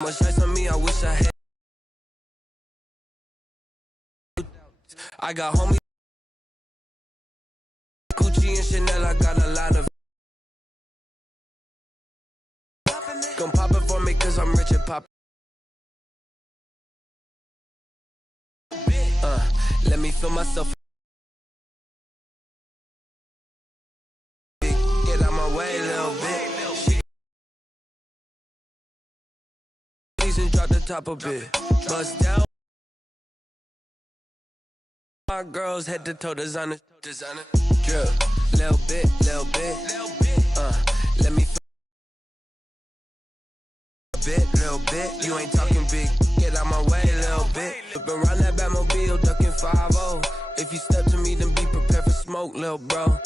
Much ice on me, I wish I had. I got homies, Gucci and Chanel, I got a lot of. Gon' pop it for me cause I'm rich and pop. Let me feel myself. Get out my way a little bit. Please and drop the top a bit. Bust down. My girls head to toe designer. Drip. Little bit. Let me feel a bit, little bit. You ain't talking big. Get out my way a little bit. Whip around that Batmobile, ducking 5-0. If you step to me, then be prepared for smoke, little bro.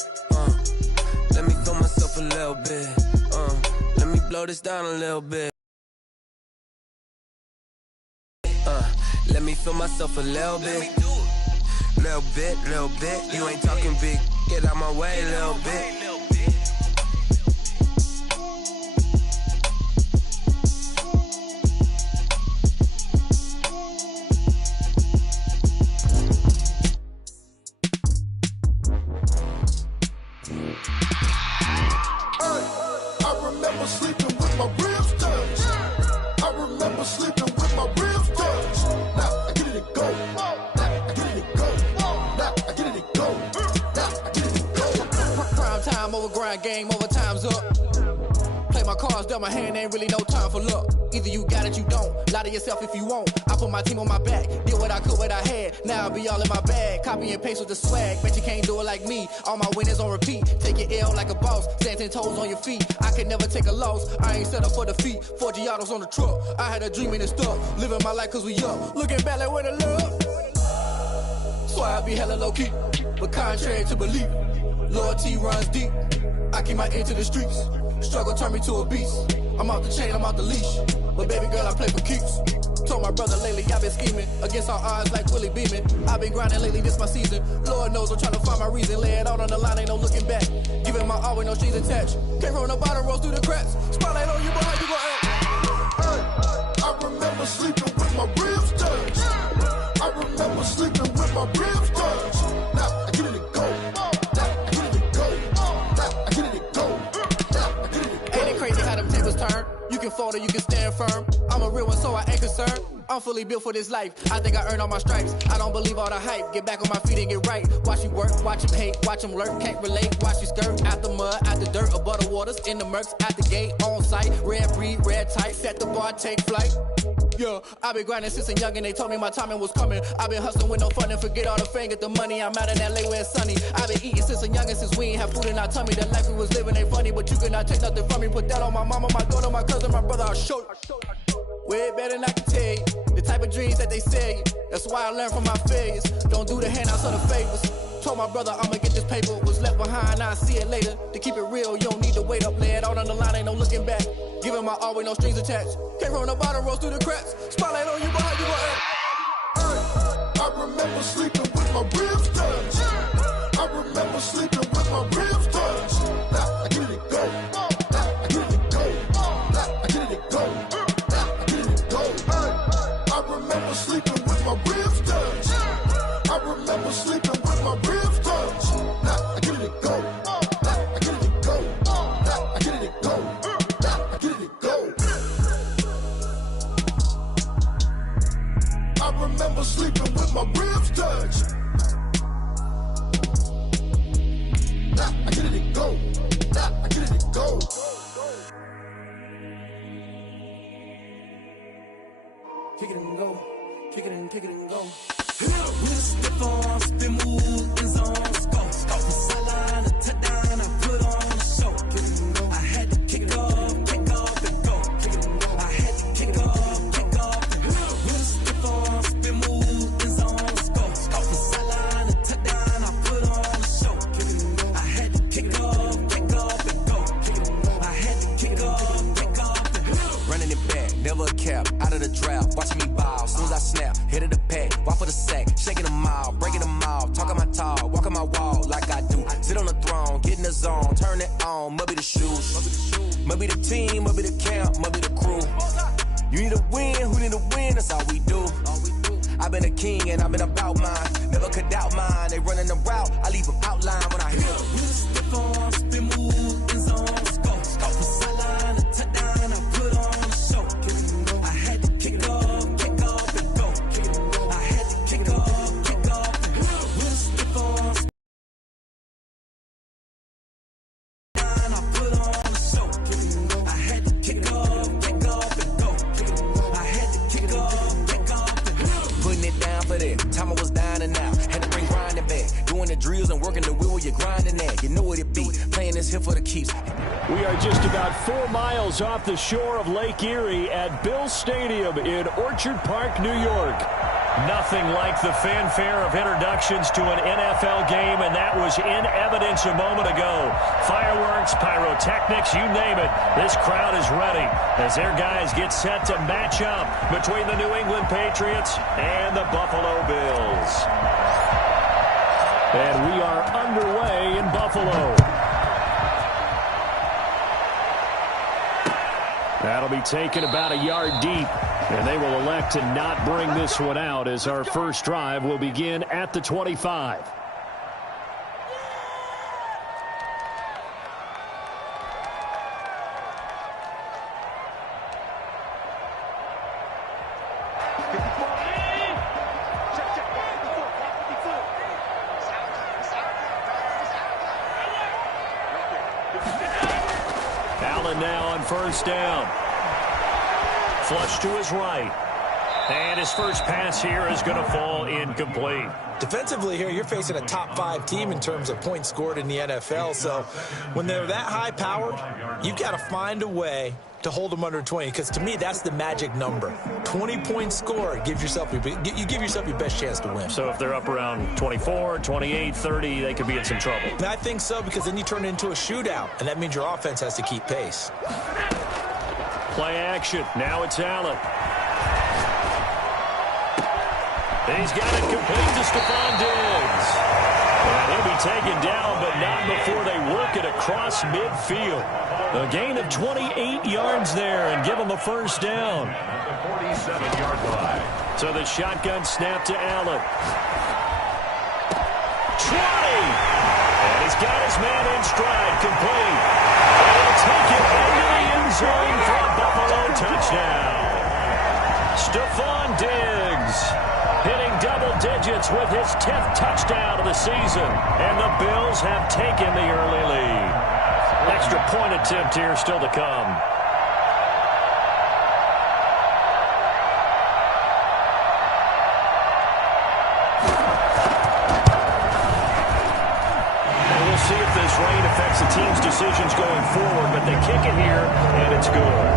Let me feel myself a little bit. Let me blow this down a little bit. Let me feel myself a little bit. Little bit. You ain't talking big. Get out my way a little bit. Game over, time's up. Play my cards, dealt my hand, ain't really no time for luck. Either you got it, you don't. Lie to yourself if you won't. I put my team on my back, did what I could, what I had. Now I'll be all in my bag, copy and paste with the swag. Bet you can't do it like me. All my winners on repeat. Take your L like a boss, stand 10 toes on your feet. I can never take a loss, I ain't set up for defeat. 4 Giottos on the truck, I had a dream and stuff. Living my life cause we up, looking back like where the love. So I be hella low key, but contrary to belief, loyalty runs deep. I keep my ear to the streets. Struggle turned me to a beast. I'm out the chain, I'm out the leash. But baby girl, I play for keeps. Told my brother lately, I've been scheming against all odds like Willie Beeman. I've been grinding lately, this my season. Lord knows I'm trying to find my reason. Lay it out on the line, ain't no looking back. Giving my all with no strings attached. Came from the bottom, rose through the cracks. Spotlight on you, but how you gon' act? I remember sleeping with my ribs touched. I remember sleeping with my ribs touched. Now I get it and go. Turn. You can fold or you can stand firm. I'm a real one, so I ain't concerned. I'm fully built for this life. I think I earned all my stripes. I don't believe all the hype. Get back on my feet and get right. Watch you work, watch him hate, watch him lurk. Can't relate, watch you skirt. Out the mud, out the dirt, above the waters, in the murks, out the gate, on site. Red breed, red tight, set the bar, take flight. Yeah, I've been grinding since a young and they told me my timing was coming. I've been hustling with no fun and forget all the fame, get the money. I'm out in LA where it's sunny. I've been eating since a young and since we ain't have food in our tummy. The life we was living ain't funny, but you cannot take nothing from me. Put that on my mama, my daughter, my cousin, my brother, I'll show you. Way better than I can tell you. The type of dreams that they sell you. That's why I learned from my failures. Don't do the handouts or the favors. Told my brother I'ma get this paper. Was left behind, I'll see it later. To keep it real, you don't need to wait up. Lay it out on the line, ain't no looking back. Giving my all with no strings attached. Came from the bottom, rose through the cracks. Spotlight on you, but how you gon' act? I remember sleeping with my ribs touched. I remember sleeping with my ribs touched. Now I get it and go. Now I get it and go. Now I get it and go. Now I get it and go. I remember sleeping with my ribs touched. I remember sleeping with my ribs touched. Now I get it and go. Now I get it and go. Now I get it and go. Now I get it and go. I remember sleeping with my ribs touched. Now I get it and go. Now I get it and go. Kick it and go. Kick it and go. With a stiff arm, spin move, in zone, go. From sideline to touchdown, I put on a show. I had to kick off and go. I had to kick off and go. With a stiff arm, spin move, in zone, go. From sideline to touchdown, I put on a show. I had to kick off and go. I had to kick off and go. Running it back, never a cap, out of the draft. Watching me ball, soon as I snap, hit of the pack, walk for the sack, shaking them all, breaking them all, talking my talk, walking my wall like I do. Sit on the throne, get in the zone, turn it on, must be the shoes, must be the team, must be the camp, must be the crew. You need a win, who need a win? That's all we do. I've been a king and I've been about mine. Never could doubt mine. They running the route, I leave them outline when I hit them. Stiff on, spin move, in zone, scope. From sideline to touchdown, I put on a show. I had to kick off and go. I had to kick off and go. Stiff on, I put on a show. I had to kick off and go. I had to kick off and go. Putting it down for that. Time I was down and out. Had to bring grinding back. Doing the drills and working the wheel, you're grinding that. You know what it be. Playing this here for the keeps. We are just about 4 miles off the shore of Lake Erie at Bill Stadium in Orchard Park, New York. Nothing like the fanfare of introductions to an NFL game, and that was in evidence a moment ago. Fireworks, pyrotechnics, you name it. This crowd is ready as their guys get set to match up between the New England Patriots and the Buffalo Bills. And we are underway in Buffalo. That'll be taken about a yard deep, and they will elect to not bring this one out as our first drive will begin at the 25. Allen now on first down. Flush to his right. And his first pass here is going to fall incomplete. Defensively here, you're facing a top 5 team in terms of points scored in the NFL. So when they're that high powered, you've got to find a way to hold them under 20, because to me that's the magic number. 20 points scored, you give yourself your best chance to win. So if they're up around 24, 28, 30, they could be in some trouble. And I think so, because then you turn it into a shootout, and that means your offense has to keep pace. Play action. Now it's Allen. He's got it complete to Stephon Diggs. And he'll be taken down, but not before they work it across midfield. A gain of 28 yards there and give him a first down. 47-yard line. So the shotgun snap to Allen. 20. And he's got his man in stride, complete. And he'll take it into the end zone for a Buffalo touchdown. Stephon Diggs hitting double digits with his 10th touchdown of the season. And the Bills have taken the early lead. Extra point attempt here still to come. And we'll see if this rain affects the team's decisions going forward, but they kick it here, and it's good.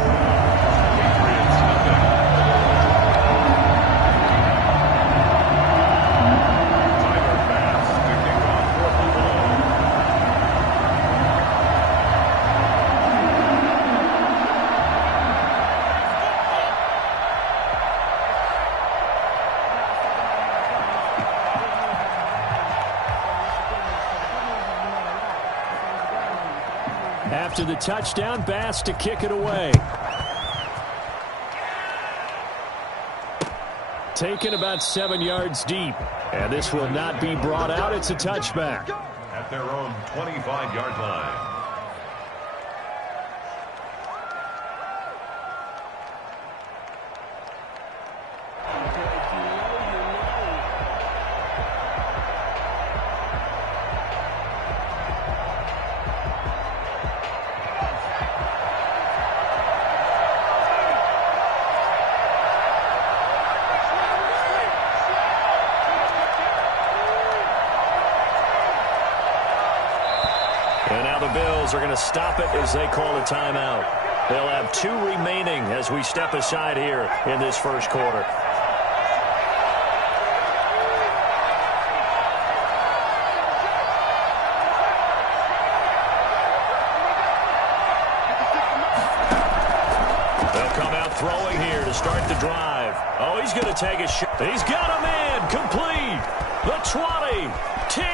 After the touchdown, Bass to kick it away. Taken about 7 yards deep. And this will not be brought out. It's a touchback. At their own 25-yard line. And now the Bills are going to stop it as they call a timeout. They'll have 2 remaining as we step aside here in this first quarter. They'll come out throwing here to start the drive. Oh, he's going to take a shot. He's got a man complete. The 20, 10,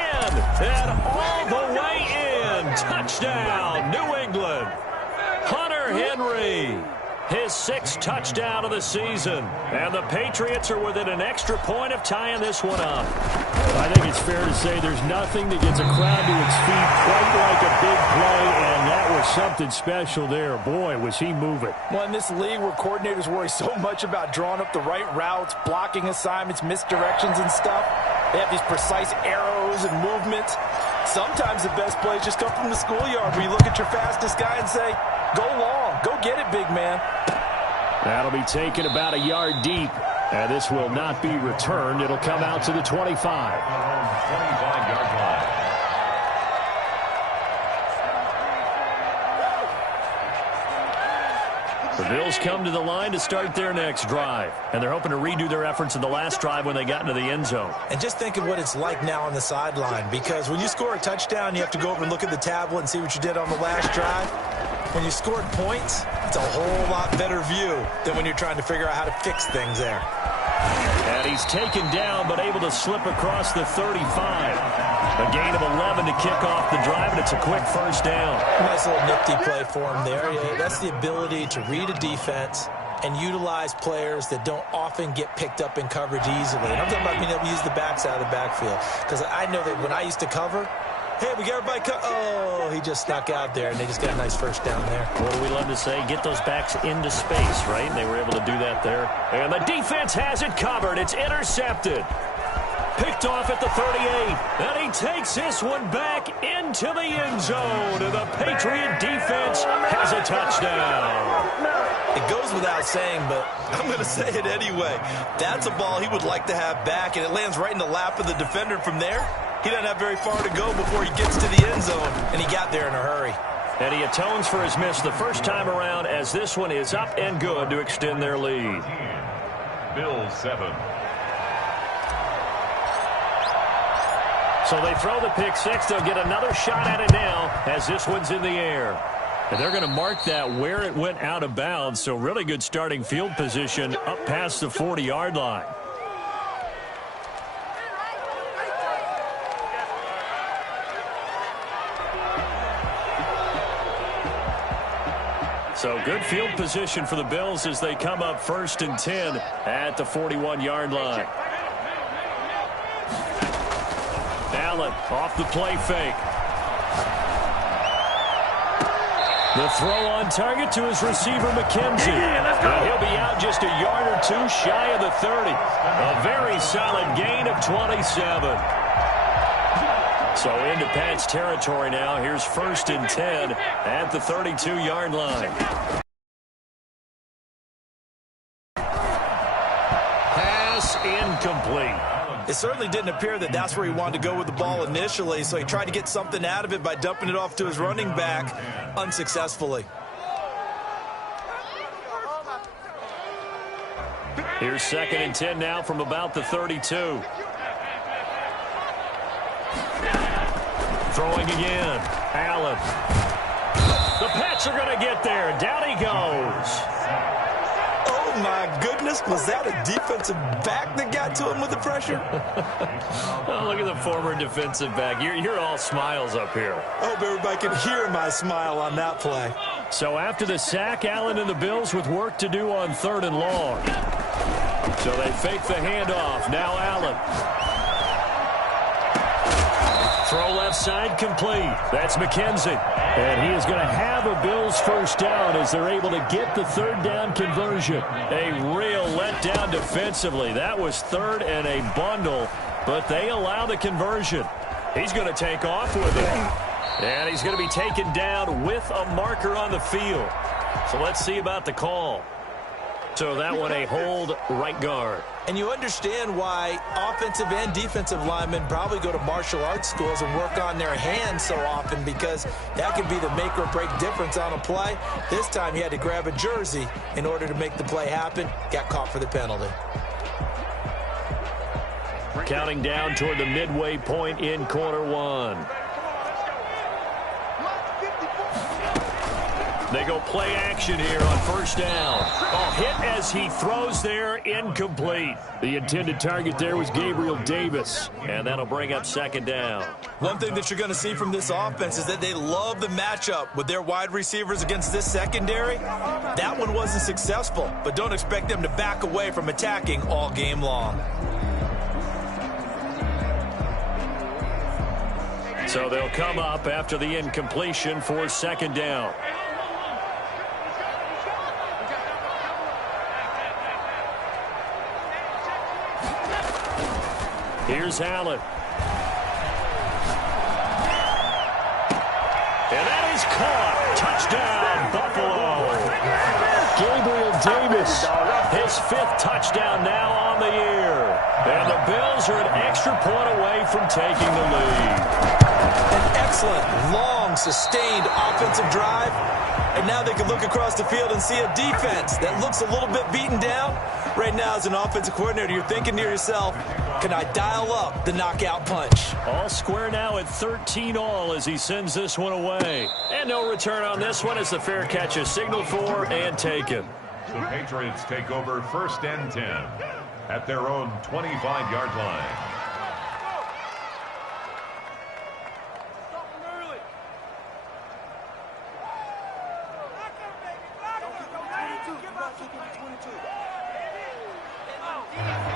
and all the way in. Touchdown, New England. Hunter Henry. his 6th touchdown of the season. And the Patriots are within an extra point of tying this one up. I think it's fair to say there's nothing that gets a crowd to its feet quite like a big play, and that was something special there. Boy, was he moving. Well, in this league where coordinators worry so much about drawing up the right routes, blocking assignments, misdirections and stuff, they have these precise arrows and movements. Sometimes the best plays just come from the schoolyard where you look at your fastest guy and say, go long, go get it, big man. That'll be taken about a yard deep. And this will not be returned. It'll come out to the 25. 25-yard line. The Bills come to the line to start their next drive. And they're hoping to redo their efforts in the last drive when they got into the end zone. And just think of what it's like now on the sideline, because when you score a touchdown, you have to go over and look at the tablet and see what you did on the last drive. When you scored points, it's a whole lot better view than when you're trying to figure out how to fix things there. And he's taken down, but able to slip across the 35. A gain of 11 to kick off the drive, and it's a quick first down. Nice little nifty play for him there. Yeah, that's the ability to read a defense and utilize players that don't often get picked up in coverage easily. And I'm talking about being able to use the backs out of the backfield. Because I know that when I used to cover, hey, we got everybody oh, he just snuck out there, and they just got a nice first down there. What do we love to say? Get those backs into space, right? And they were able to do that there. And the defense has it covered. It's intercepted. Picked off at the 38. And he takes this one back into the end zone. And the Patriot defense has a touchdown. It goes without saying, but I'm going to say it anyway. That's a ball he would like to have back, and it lands right in the lap of the defender from there. He doesn't have very far to go before he gets to the end zone, and he got there in a hurry. And he atones for his miss the first time around, as this one is up and good to extend their lead. Bills 7. So they throw the pick six. They'll get another shot at it now as this one's in the air. And they're going to mark that where it went out of bounds. So really good starting field position up past the 40-yard line. So good field position for the Bills as they come up 1st and 10 at the 41-yard line. Allen off the play fake. The throw on target to his receiver, McKenzie. And he'll be out just a yard or two shy of the 30. A very solid gain of 27. So into Pat's territory now. Here's 1st and 10 at the 32-yard line. Pass incomplete. It certainly didn't appear that that's where he wanted to go with the ball initially, so he tried to get something out of it by dumping it off to his running back unsuccessfully. Here's 2nd and 10 now from about the 32. Throwing again. Allen. The Pats are going to get there. Down he goes. Oh, my goodness. Was that a defensive back that got to him with the pressure? Oh, look at the former defensive back. You're all smiles up here. I hope everybody can hear my smile on that play. So after the sack, Allen and the Bills with work to do on 3rd and long. So they fake the handoff. Now Allen. Throw left side complete. That's McKenzie. And he is going to have a Bills first down as they're able to get the 3rd down conversion. A real letdown defensively. That was 3rd and a bundle, but they allow the conversion. He's going to take off with it. And he's going to be taken down with a marker on the field. So let's see about the call. So that one a hold right guard. And you understand why offensive and defensive linemen probably go to martial arts schools and work on their hands so often, because that can be the make or break difference on a play. This time he had to grab a jersey in order to make the play happen. Got caught for the penalty. Counting down toward the midway point in quarter one. They go play action here on first down. Oh, hit as he throws there, incomplete. The intended target there was Gabriel Davis. And that'll bring up second down. One thing that you're going to see from this offense is that they love the matchup with their wide receivers against this secondary. That one wasn't successful, but don't expect them to back away from attacking all game long. So they'll come up after the incompletion for second down. Here's Allen. And that is caught. Touchdown, Buffalo. Gabriel Davis. His 5th touchdown now on the year. And the Bills are an extra point away from taking the lead. An excellent, long, sustained offensive drive. And now they can look across the field and see a defense that looks a little bit beaten down. Right now, as an offensive coordinator, you're thinking to yourself, can I dial up the knockout punch? All square now at 13-all as he sends this one away. And no return on this one as the fair catch is signaled for and taken. The Patriots take over first and 10 at their own 25-yard line.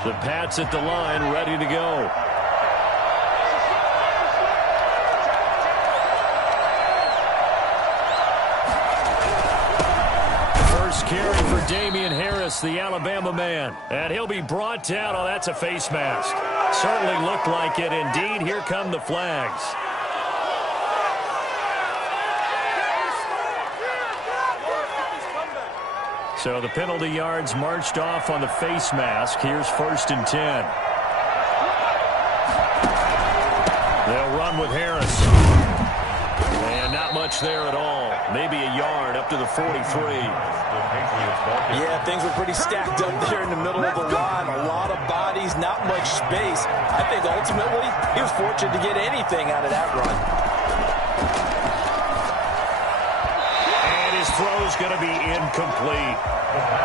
The Pats at the line, ready to go. First carry for Damian Harris, the Alabama man. And he'll be brought down. Oh, that's a face mask. Certainly looked like it. Indeed, here come the flags. So the penalty yards marched off on the face mask. Here's first and 10. They'll run with Harris. And not much there at all. Maybe a yard up to the 43. Yeah, things were pretty stacked up there in the middle of the line. A lot of bodies, not much space. I think ultimately he was fortunate to get anything out of that run. And his throw's going to be incomplete.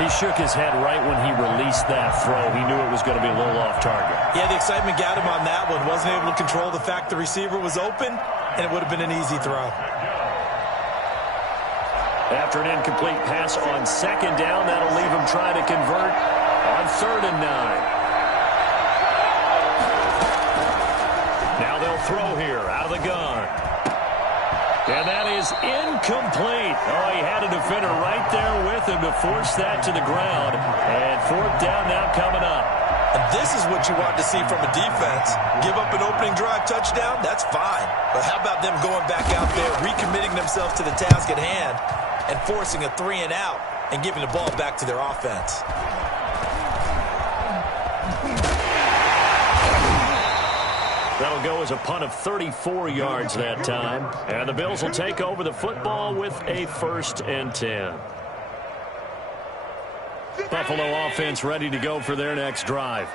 He shook his head right when he released that throw. He knew it was going to be a little off target. Yeah, the excitement got him on that one. Wasn't able to control the fact the receiver was open, and it would have been an easy throw. After an incomplete pass on second down, that'll leave him trying to convert on 3rd and 9. Now they'll throw here out of the gun. And that is incomplete. Oh, he had a defender right there with him to force that to the ground. And 4th down now coming up. And this is what you want to see from a defense. Give up an opening drive touchdown, that's fine. But how about them going back out there, recommitting themselves to the task at hand, and forcing a 3 and out and giving the ball back to their offense. That'll go as a punt of 34 yards that time. And the Bills will take over the football with a 1st and 10. Buffalo offense ready to go for their next drive.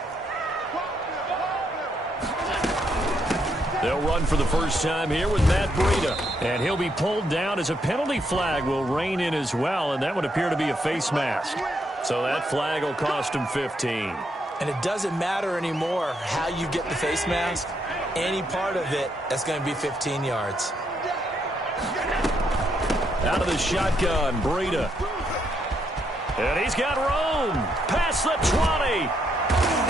They'll run for the first time here with Matt Breida. And he'll be pulled down as a penalty flag will rein in as well. And that would appear to be a face mask. So that flag will cost him 15. And it doesn't matter anymore how you get the face mask. Any part of it, that's going to be 15 yards. Out of the shotgun, Breida. And he's got room. Past the 20.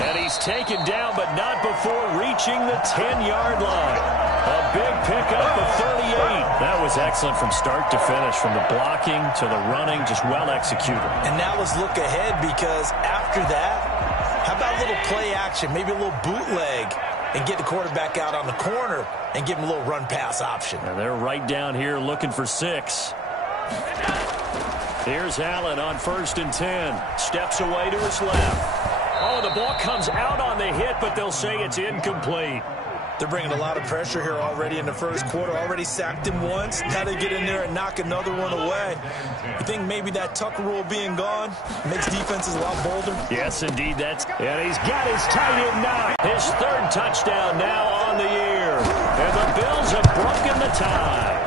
And he's taken down, but not before reaching the 10-yard line. A big pickup of 38. That was excellent from start to finish, from the blocking to the running, just well executed. And now let's look ahead, because after that, how about a little play action, maybe a little bootleg, and get the quarterback out on the corner and give him a little run-pass option. And they're right down here looking for 6. Here's Allen on 1st and 10. Steps away to his left. Oh, the ball comes out on the hit, but they'll say it's incomplete. They're bringing a lot of pressure here already in the first quarter. Already sacked him once. Now they get in there and knock another one away. You think maybe that Tucker rule being gone makes defenses a lot bolder? Yes, indeed. And he's got his tight end now. His 3rd touchdown now on the year. And the Bills have broken the tie.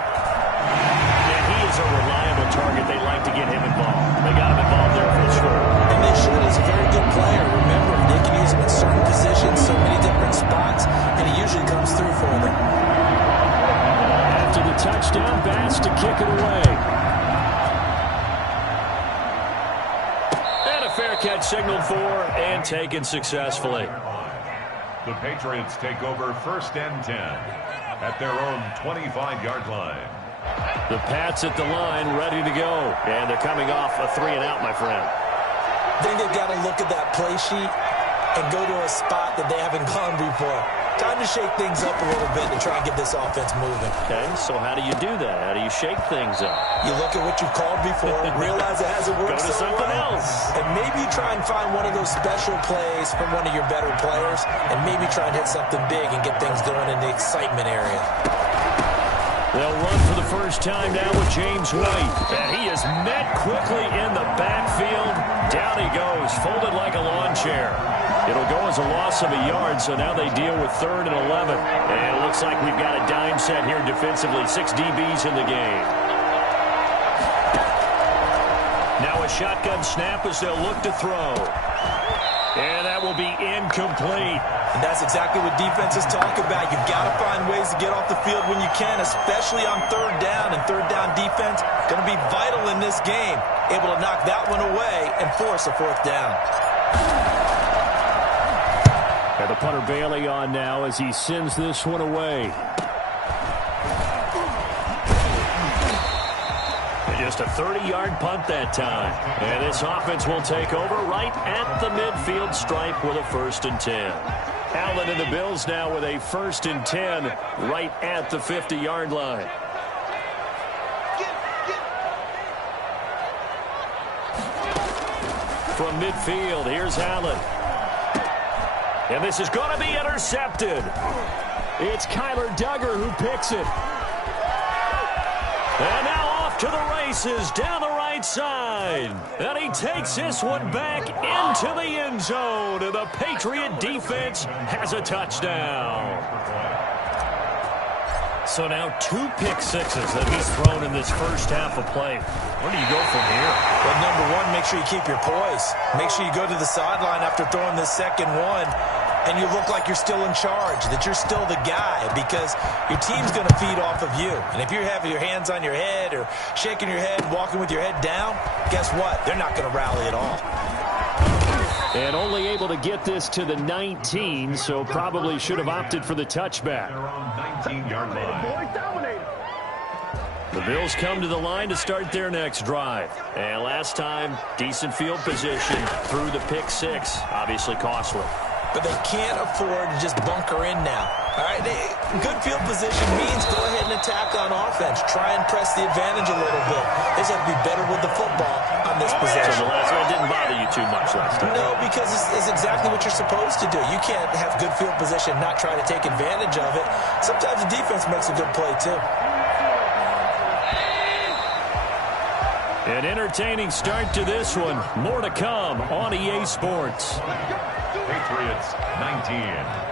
And he is a reliable target, they like to get him involved. They got him involved there for the score. And they should. He's a very good player. Remember, they can use him in certain positions, so many different spots, and he usually comes through for them. After the touchdown, Bass to kick it away. And a fair catch signaled for and taken successfully. The Patriots take over 1st and 10 at their own 25-yard line. The Pats at the line, ready to go. And they're coming off a 3-and-out, my friend. I think they've got to look at that play sheet and go to a spot that they haven't gone before. Time to shake things up a little bit to try and get this offense moving. Okay, so how do you do that? How do you shake things up? You look at what you've called before, realize it hasn't worked Go to something else. And maybe try and find one of those special plays from one of your better players, and maybe try and hit something big and get things going in the excitement area. They'll run for the first time now with James White. And he is met quickly in the backfield. Down he goes, folded like a lawn chair. It'll go as a loss of a yard, so now they deal with 3rd and 11. And it looks like we've got a dime set here defensively. 6 DBs in the game. Now a shotgun snap as they'll look to throw. And that will be incomplete. And that's exactly what defenses talk about. You've got to find ways to get off the field when you can, especially on 3rd down. And 3rd down defense going to be vital in this game. Able to knock that one away and force a 4th down. And the punter Bailey on now as he sends this one away. Just a 30-yard punt that time. And this offense will take over right at the midfield stripe with a 1st and 10. Allen and the Bills now with a 1st and 10 right at the 50-yard line. From midfield, here's Allen. And this is going to be intercepted. It's Kyler Duggar who picks it. And now off to the races down the right side. And he takes this one back into the end zone. And the Patriot defense has a touchdown. So now 2 pick sixes that he's thrown in this first half of play. Where do you go from here? Well, number one, make sure you keep your poise. Make sure you go to the sideline after throwing this second one, and you look like you're still in charge, that you're still the guy, because your team's going to feed off of you. And if you're having your hands on your head or shaking your head and walking with your head down, guess what? They're not going to rally at all. And only able to get this to the 19, so probably should have opted for the touchback. 19-yard line. The Bills come to the line to start their next drive. And last time, decent field position through the pick 6, obviously costly. But they can't afford to just bunker in now. All right, good field position means go ahead and attack on offense. Try and press the advantage a little bit. They just have to be better with the football on this possession. So the last one didn't bother you too much last time. No, because it's exactly what you're supposed to do. You can't have good field position and not try to take advantage of it. Sometimes the defense makes a good play, too. An entertaining start to this one. More to come on EA Sports. Patriots 19.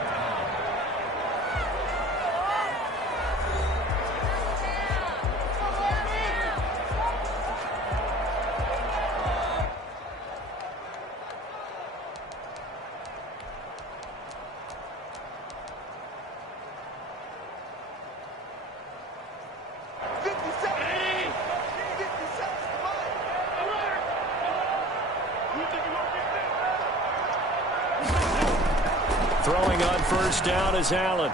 Throwing on first down is Allen.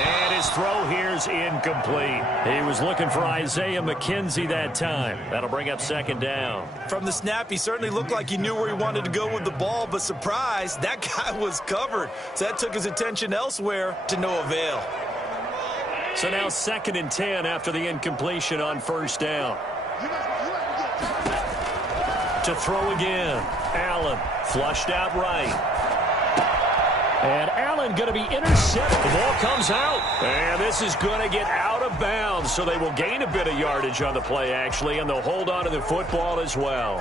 And his throw here's incomplete. He was looking for Isaiah McKenzie that time. That'll bring up 2nd down. From the snap, he certainly looked like he knew where he wanted to go with the ball, but surprise, that guy was covered. So that took his attention elsewhere to no avail. So now 2nd and 10 after the incompletion on first down. To throw again. Allen flushed out right. And Allen going to be intercepted. The ball comes out. And this is going to get out of bounds. So they will gain a bit of yardage on the play, actually, and they'll hold on to the football as well.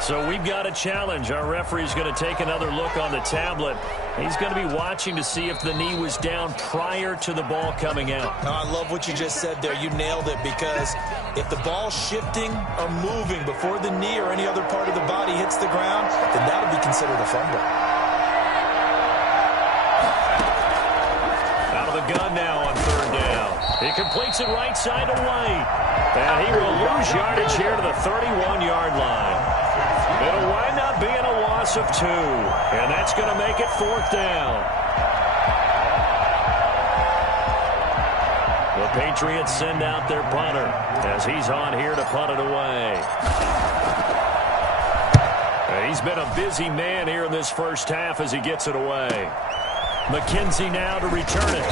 So we've got a challenge. Our referee's going to take another look on the tablet. He's going to be watching to see if the knee was down prior to the ball coming out. I love what you just said there. You nailed it, because if the ball's shifting or moving before the knee or any other part of the body hits the ground, then that would be considered a fumble. Out of the gun now on third down. He completes it right side away. And he will lose yardage here to the 31-yard line. It'll wind up being a loss of 2. And that's going to make it fourth down. The Patriots send out their punter as he's on here to punt it away. He's been a busy man here in this first half as he gets it away. McKenzie now to return it.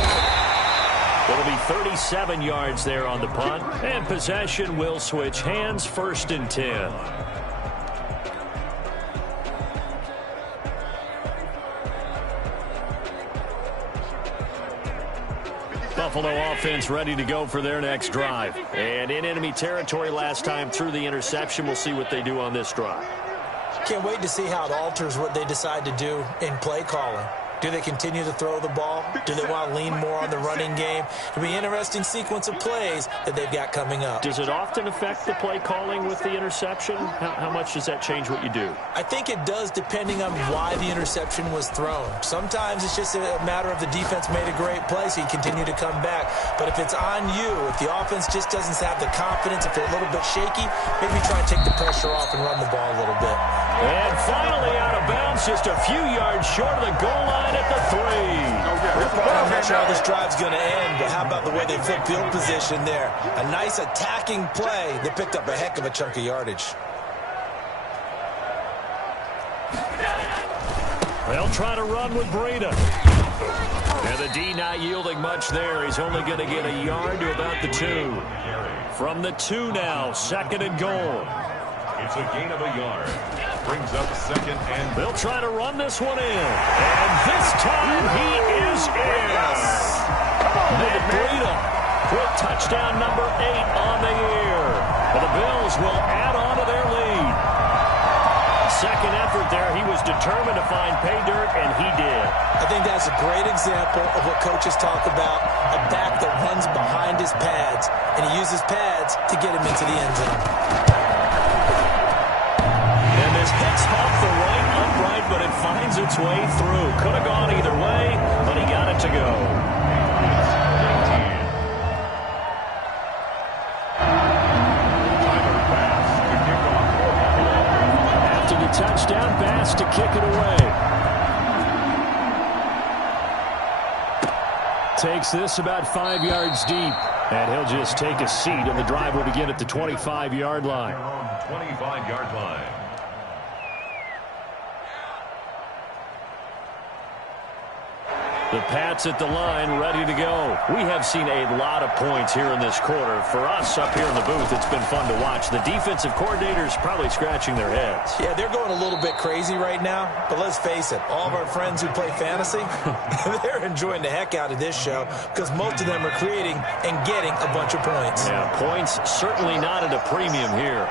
It'll be 37 yards there on the punt. And possession will switch hands, 1st and 10. Buffalo offense ready to go for their next drive. And in enemy territory last time through the interception. We'll see what they do on this drive. Can't wait to see how it alters what they decide to do in play calling. Do they continue to throw the ball? Do they want to lean more on the running game? It'll be an interesting sequence of plays that they've got coming up. Does it often affect the play calling with the interception? How much does that change what you do? I think it does, depending on why the interception was thrown. Sometimes it's just a matter of the defense made a great play, so you continue to come back. But if it's on you, if the offense just doesn't have the confidence, if they're a little bit shaky, maybe try and take the pressure off and run the ball a little bit. And finally out of bounds, just a few yards short of the goal line at the 3. I'm not sure how this drive's going to end, but how about the way they flip field position there? A nice attacking play that picked up a heck of a chunk of yardage. They'll try to run with Breida. And the D not yielding much there. He's only going to get a yard to about the 2. From the 2 now, 2nd and goal. It's a gain of a yard. Brings up 2nd and... They'll try to run this one in. And this time he is in. Matt Breida with touchdown number 8 on the year. And the Bills will add on to their lead. Second effort there. He was determined to find pay dirt, and he did. I think that's a great example of what coaches talk about, a back that runs behind his pads, and he uses pads to get him into the end zone. Hits off the right upright, but it finds its way through. Could have gone either way, but he got it to go. After the touchdown, Bass to kick it away. Takes this about 5 yards deep, and he'll just take a seat, and the drive will begin at the 25-yard line. 25-yard line. The Pats at the line, ready to go. We have seen a lot of points here in this quarter. For us up here in the booth, it's been fun to watch. The defensive coordinators probably scratching their heads. Yeah, they're going a little bit crazy right now. But let's face it, all of our friends who play fantasy, they're enjoying the heck out of this show because most of them are creating and getting a bunch of points. Yeah, points certainly not at a premium here.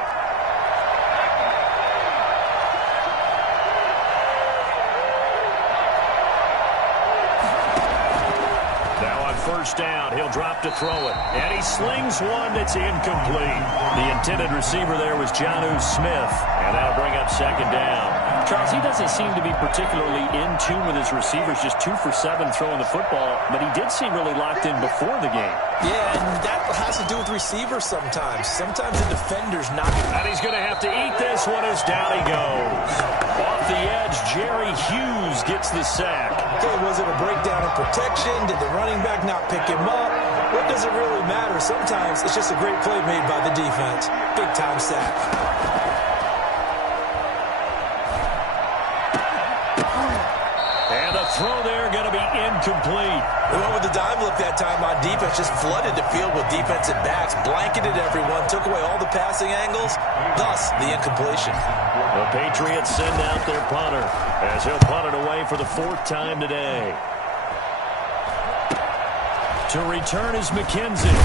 First down, he'll drop to throw it, and he slings one that's incomplete. The intended receiver there was Jonnu Smith, and that'll bring up 2nd down. Charles, he doesn't seem to be particularly in tune with his receivers, just 2 for 7 throwing the football, but he did seem really locked in before the game. Yeah, and that has to do with receivers sometimes. Sometimes the defender's not. And he's going to have to eat this one as down he goes. Off the edge, Jerry Hughes gets the sack. Okay, was it a breakdown in protection? Did the running back not pick him up? What does it really matter? Sometimes it's just a great play made by the defense. Big-time sack. And the throw there going to be incomplete. They went with the dime look that time on defense, just flooded the field with defensive backs, blanketed everyone, took away all the passing angles, thus the incompletion. The Patriots send out their punter as he'll punt it away for the 4th time today. To return is McKenzie.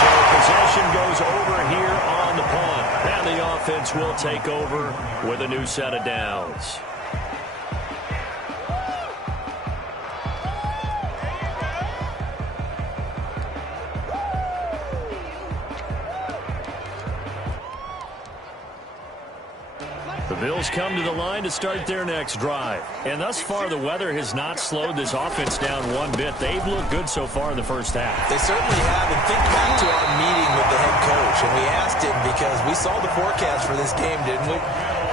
So possession goes over here on the punt. And the offense will take over with a new set of downs. The Bills come to the line to start their next drive. And thus far, the weather has not slowed this offense down one bit. They've looked good so far in the first half. They certainly have. And think back to our meeting with the head coach. And we asked him because we saw the forecast for this game, didn't we?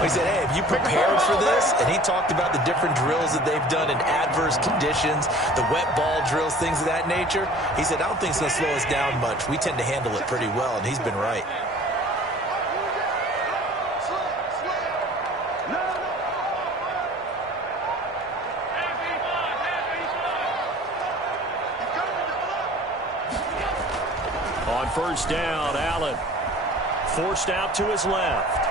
We said, hey, have you prepared for this? And he talked about the different drills that they've done in adverse conditions, the wet ball drills, things of that nature. He said, I don't think it's going to slow us down much. We tend to handle it pretty well, and he's been right. On first down, Allen forced out to his left.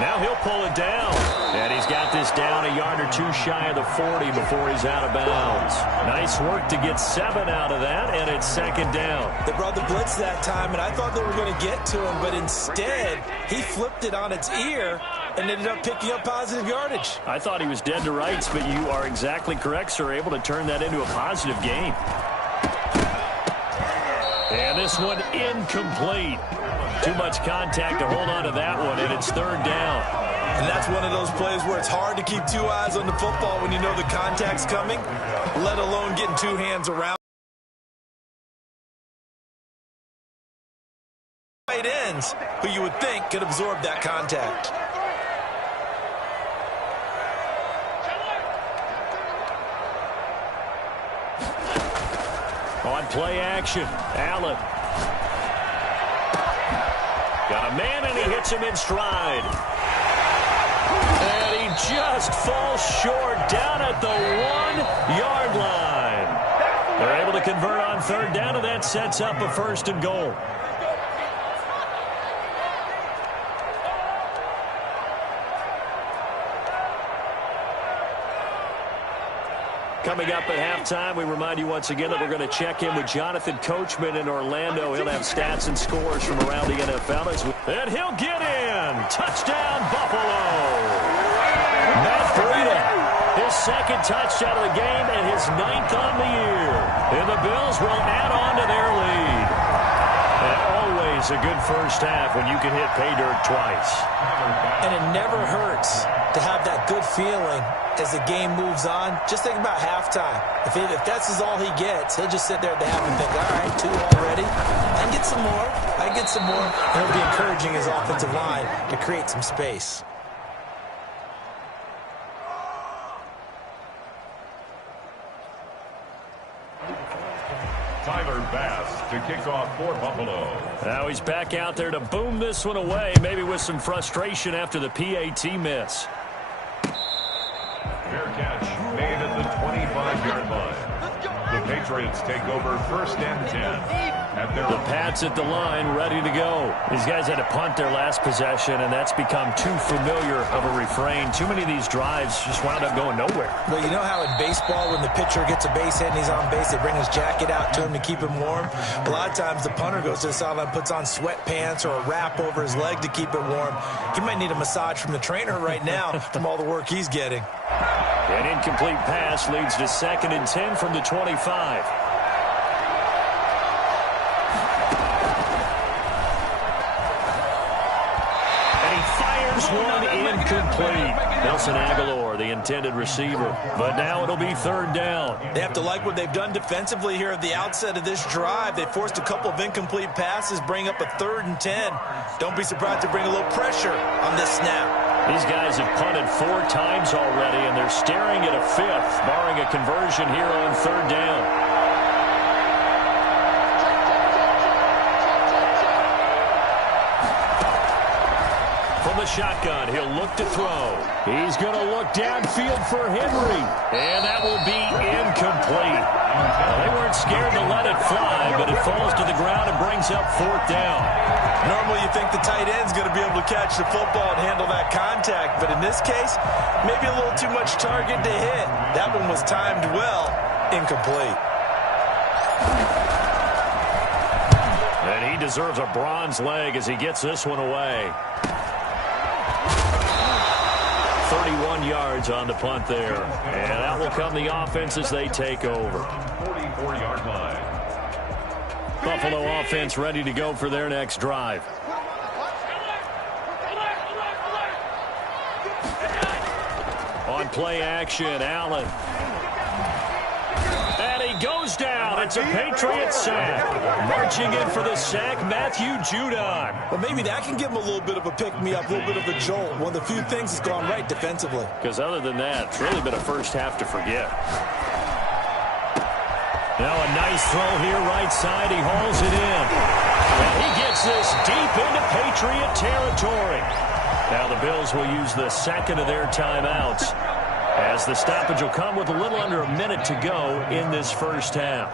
Now he'll pull it down. And he's got this down a yard or two shy of the 40 before he's out of bounds. Nice work to get 7 out of that, and it's second down. They brought the blitz that time, and I thought they were going to get to him, but instead he flipped it on its ear and ended up picking up positive yardage. I thought he was dead to rights, but you are exactly correct, sir. Able to turn that into a positive gain. And this one incomplete. Too much contact to hold on to that one, and it's third down. And that's one of those plays where it's hard to keep 2 eyes on the football when you know the contact's coming, let alone getting 2 hands around. Tight ends, who you would think could absorb that contact. On play action, Allen. Got a man, and he hits him in stride. And he just falls short down at the 1-yard line. They're able to convert on third down, and that sets up a first and goal. Coming up at halftime, we remind you once again that we're going to check in with Jonathan Coachman in Orlando. He'll have stats and scores from around the NFL. And he'll get in. Touchdown, Buffalo. Matt Breida, his second touchdown of the game and his 9th on the year. And the Bills will add on to their lead. And always a good first half when you can hit pay dirt twice. And it never hurts to have that good feeling as the game moves on. Just think about halftime. If that's all he gets, he'll just sit there at the half and think, all right, 2 already. I can get some more. I can get some more. And he'll be encouraging his offensive line to create some space. Tyler Bass to kick off for Buffalo. Now he's back out there to boom this one away, maybe with some frustration after the PAT miss. Fair catch made at the 25-yard line. The Patriots take over first and 10. The Pats at the line, ready to go. These guys had to punt their last possession, and that's become too familiar of a refrain. Too many of these drives just wound up going nowhere. Well, you know how in baseball, when the pitcher gets a base hit and he's on base, they bring his jacket out to him to keep him warm? A lot of times the punter goes to the sideline, puts on sweatpants or a wrap over his leg to keep it warm. He might need a massage from the trainer right now from all the work he's getting. An incomplete pass leads to 2nd and 10 from the 25. One incomplete. Nelson Aguilar, the intended receiver. But now it'll be third down. They have to like what they've done defensively here at the outset of this drive. They forced a couple of incomplete passes, bring up a 3rd and 10. Don't be surprised to bring a little pressure on this snap. These guys have punted 4 times already, and they're staring at a 5th, barring a conversion here on third down. Shotgun, he'll look to throw. He's going to look downfield for Henry, and that will be incomplete. Well, they weren't scared to let it fly, but it falls to the ground and brings up 4th down. Normally you think the tight end's going to be able to catch the football and handle that contact, but in this case, maybe a little too much target to hit. That one was timed well, incomplete. And he deserves a bronze leg as he gets this one away. 31 yards on the punt there. And that will come the offense as they take over. 44-yard line. Buffalo offense ready to go for their next drive. On play action, Allen. And he goes down. It's a Patriots sack. Marching in for the sack, Matthew Judon. Well, maybe that can give him a little bit of a pick-me-up, a little bit of a jolt. One of the few things that's gone right defensively. Because other than that, it's really been a first half to forget. Now a nice throw here, right side. He hauls it in. And he gets this deep into Patriot territory. Now the Bills will use the second of their timeouts, as the stoppage will come with a little under a minute to go in this first half.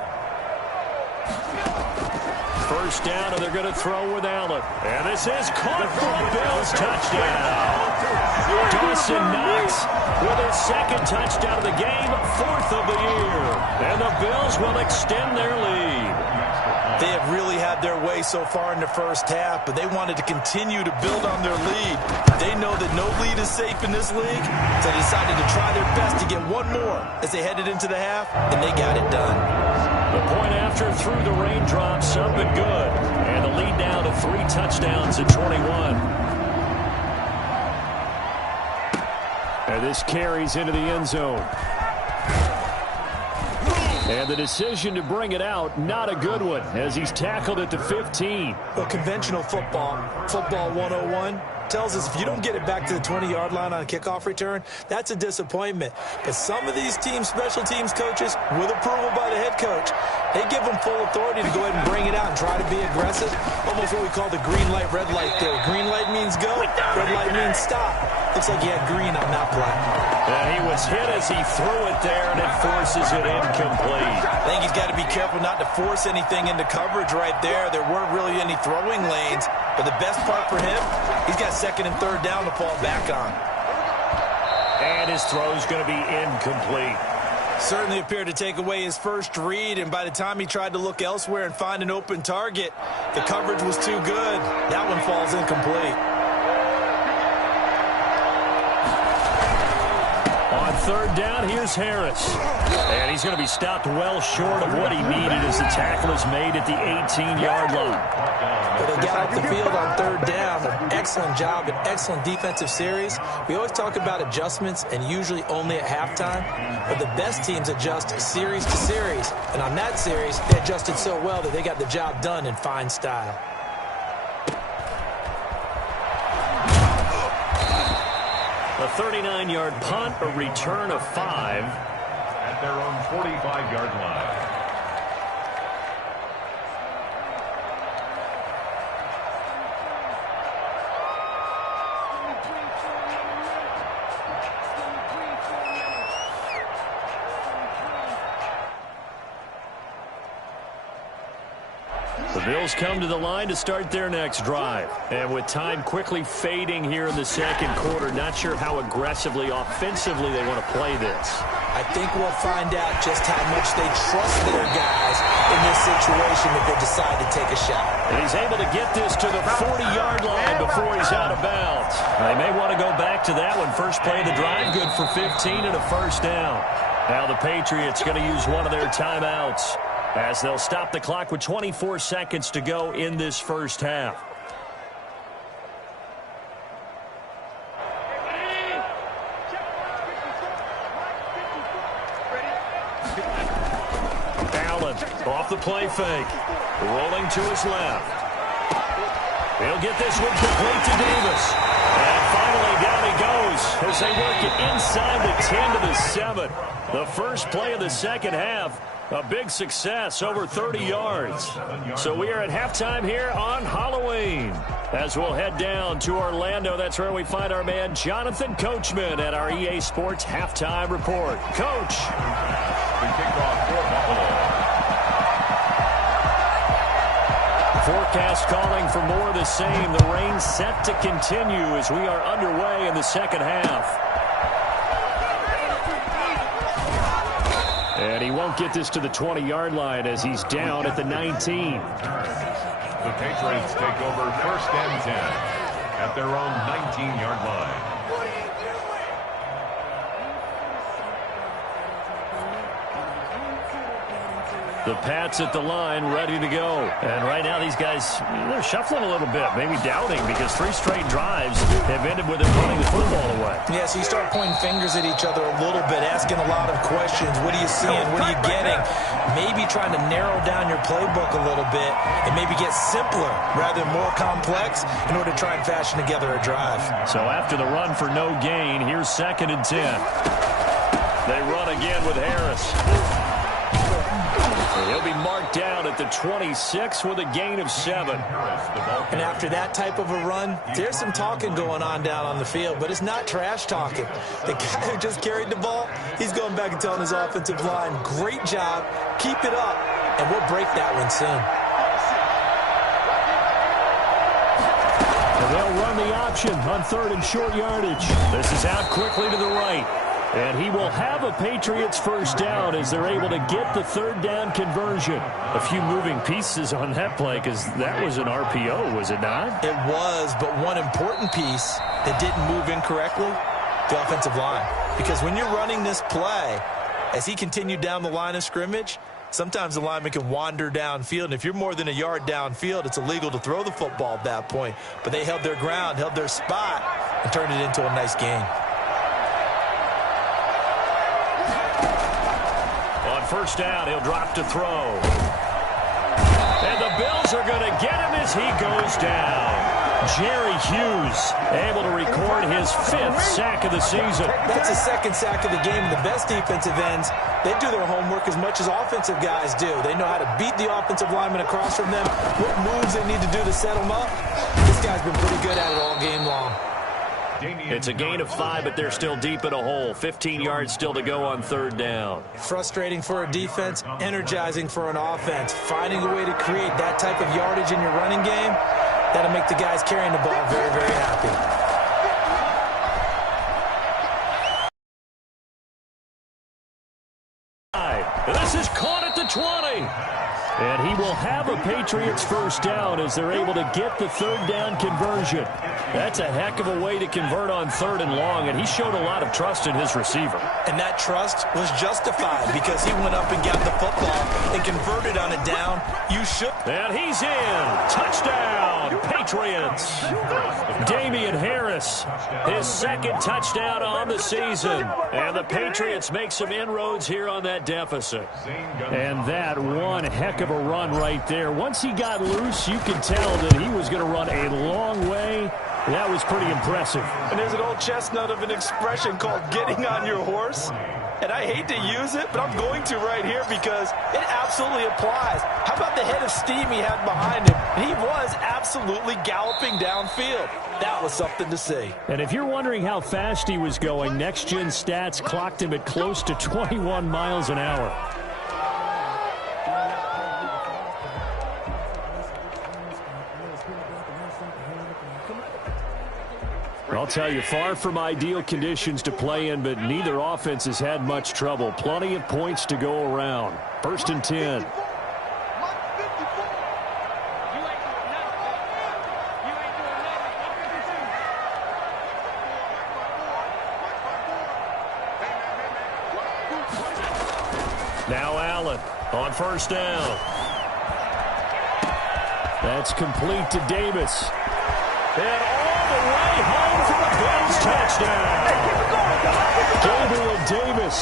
First down, and they're going to throw with Allen. And this is caught for a Bills touchdown. Dawson Knox with his second touchdown of the game, fourth of the year. And the Bills will extend their lead. They have really had their way so far in the first half, but they wanted to continue to build on their lead. They know that no lead is safe in this league, so they decided to try their best to get one more as they headed into the half, and they got it done. The point after through the raindrops, up and good. And the lead down to 3 touchdowns at 21. And this carries into the end zone. And the decision to bring it out, not a good one, as he's tackled at the 15. Well, conventional football 101, tells us if you don't get it back to the 20-yard line on a kickoff return, that's a disappointment. But some of these teams, special teams coaches, with approval by the head coach, they give them full authority to go ahead and bring it out and try to be aggressive. Almost what we call the green light, red light theory. Green light means go, red light means stop. Looks like he had green on that play. And he was hit as he threw it there, and it forces it incomplete. I think he's got to be careful not to force anything into coverage right there. There weren't really any throwing lanes. But the best part for him, he's got second and third down to fall back on. And his throw's going to be incomplete. Certainly appeared to take away his first read, and by the time he tried to look elsewhere and find an open target, the coverage was too good. That one falls incomplete. On third down, here's Harris. And he's going to be stopped well short of what he needed as the tackle is made at the 18-yard line. But they got off the field on third down. An excellent job, an excellent defensive series. We always talk about adjustments, and usually only at halftime. But the best teams adjust series to series. And on that series, they adjusted so well that they got the job done in fine style. A 39-yard punt, a return of 5. At their own 45-yard line. The Bills come to the line to start their next drive. And with time quickly fading here in the second quarter, not sure how aggressively, offensively they want to play this. I think we'll find out just how much they trust their guys in this situation if they decide to take a shot. And he's able to get this to the 40-yard line before he's out of bounds. They may want to go back to that one. First play of the drive, good for 15 and a first down. Now the Patriots going to use one of their timeouts, as they'll stop the clock with 24 seconds to go in this first half. Allen off the play fake, rolling to his left. He'll get this one complete to Davis. And finally down he goes as they work it inside the 10 to the 7. The first play of the second half. A big success, over 30 yards. So we are at halftime here on Halloween. As we'll head down to Orlando, that's where we find our man Jonathan Coachman at our EA Sports Halftime Report. Coach. The kickoff for Buffalo. Forecast calling for more of the same. The rain set to continue as we are underway in the second half. And he won't get this to the 20-yard line as he's down at the 19. The Patriots take over first and 10 at their own 19-yard line. The Pats at the line, ready to go. And right now these guys, they're shuffling a little bit, maybe doubting, because 3 straight drives have ended with them running the football away. Yeah, so you start pointing fingers at each other a little bit, asking a lot of questions. What are you seeing? What are you getting? Maybe trying to narrow down your playbook a little bit and maybe get simpler rather than more complex in order to try and fashion together a drive. So after the run for no gain, here's 2nd and 10. They run again with Harris. He'll be marked down at the 26 with a gain of 7. And after that type of a run, there's some talking going on down on the field, but it's not trash talking. The guy who just carried the ball, he's going back and telling his offensive line, great job, keep it up, and we'll break that one soon. And they'll run the option on 3rd and short yardage. This is out quickly to the right. And he will have a Patriots first down as they're able to get the 3rd down conversion. A few moving pieces on that play because that was an RPO, was it not? It was, but one important piece that didn't move incorrectly, the offensive line. Because when you're running this play, as he continued down the line of scrimmage, sometimes the lineman can wander downfield. And if you're more than a yard downfield, it's illegal to throw the football at that point. But they held their ground, held their spot, and turned it into a nice gain. First down, he'll drop to throw. And the Bills are going to get him as he goes down. Jerry Hughes able to record his 5th sack of the season. That's the 2nd sack of the game. And the best defensive ends, they do their homework as much as offensive guys do. They know how to beat the offensive lineman across from them, what moves they need to do to set them up. This guy's been pretty good at it all game long. It's a gain of 5, but they're still deep in a hole. 15 yards still to go on 3rd down. Frustrating for a defense, energizing for an offense. Finding a way to create that type of yardage in your running game, that'll make the guys carrying the ball very, very happy. This is caught at the 20. And he will have a Patriots first down as they're able to get the 3rd down conversion. That's a heck of a way to convert on 3rd and long, and he showed a lot of trust in his receiver. And that trust was justified because he went up and got the football and converted on a down. You should. And he's in. Touchdown, Patriots. Damian Harris, his 2nd touchdown on the season. And the Patriots make some inroads here on that deficit. And that one heck of a run right there. Once he got loose, you could tell that he was going to run a long way. That was pretty impressive. And there's an old chestnut of an expression called getting on your horse. And I hate to use it, but I'm going to right here because it absolutely applies. How about the head of steam he had behind him? He was absolutely galloping downfield. That was something to see. And if you're wondering how fast he was going, Next Gen Stats clocked him at close to 21 miles an hour. I'll tell you, far from ideal conditions to play in, but neither offense has had much trouble. Plenty of points to go around. 1st and 10. Now Allen on 1st down. That's complete to Davis. And all the way home for the Bills touchdown. Gabriel Davis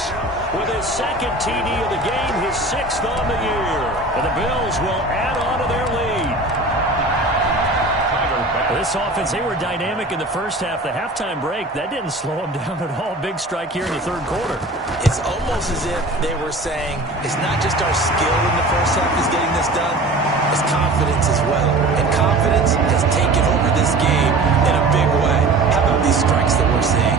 with his 2nd TD of the game, his 6th on the year. And the Bills will add on to their lead. This offense, they were dynamic in the first half. The halftime break, that didn't slow them down at all. Big strike here in the 3rd quarter. It's almost as if they were saying, it's not just our skill in the first half is getting this done, it's confidence as well. And confidence has taken over this game in a big way. How about these strikes that we're seeing?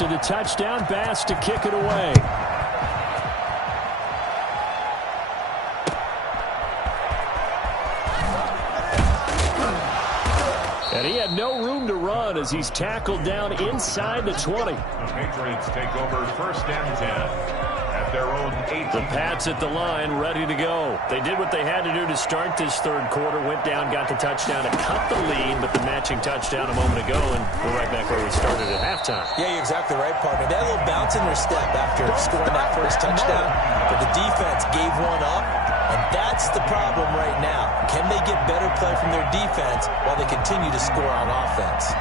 After the touchdown, Bass to kick it away. And he had no room to run as he's tackled down inside the 20. The Patriots take over 1st and 10 at at their own 18. The Pats at the line, ready to go. They did what they had to do to start this third quarter, went down, got the touchdown to cut the lead, but the matching touchdown a moment ago, and we're right back where we started at halftime. Yeah, you're exactly right, partner. They had a little bounce in their step after scoring that first touchdown, but the defense gave one up, and that's the problem right now. Can they get better play from their defense while they continue to score on offense?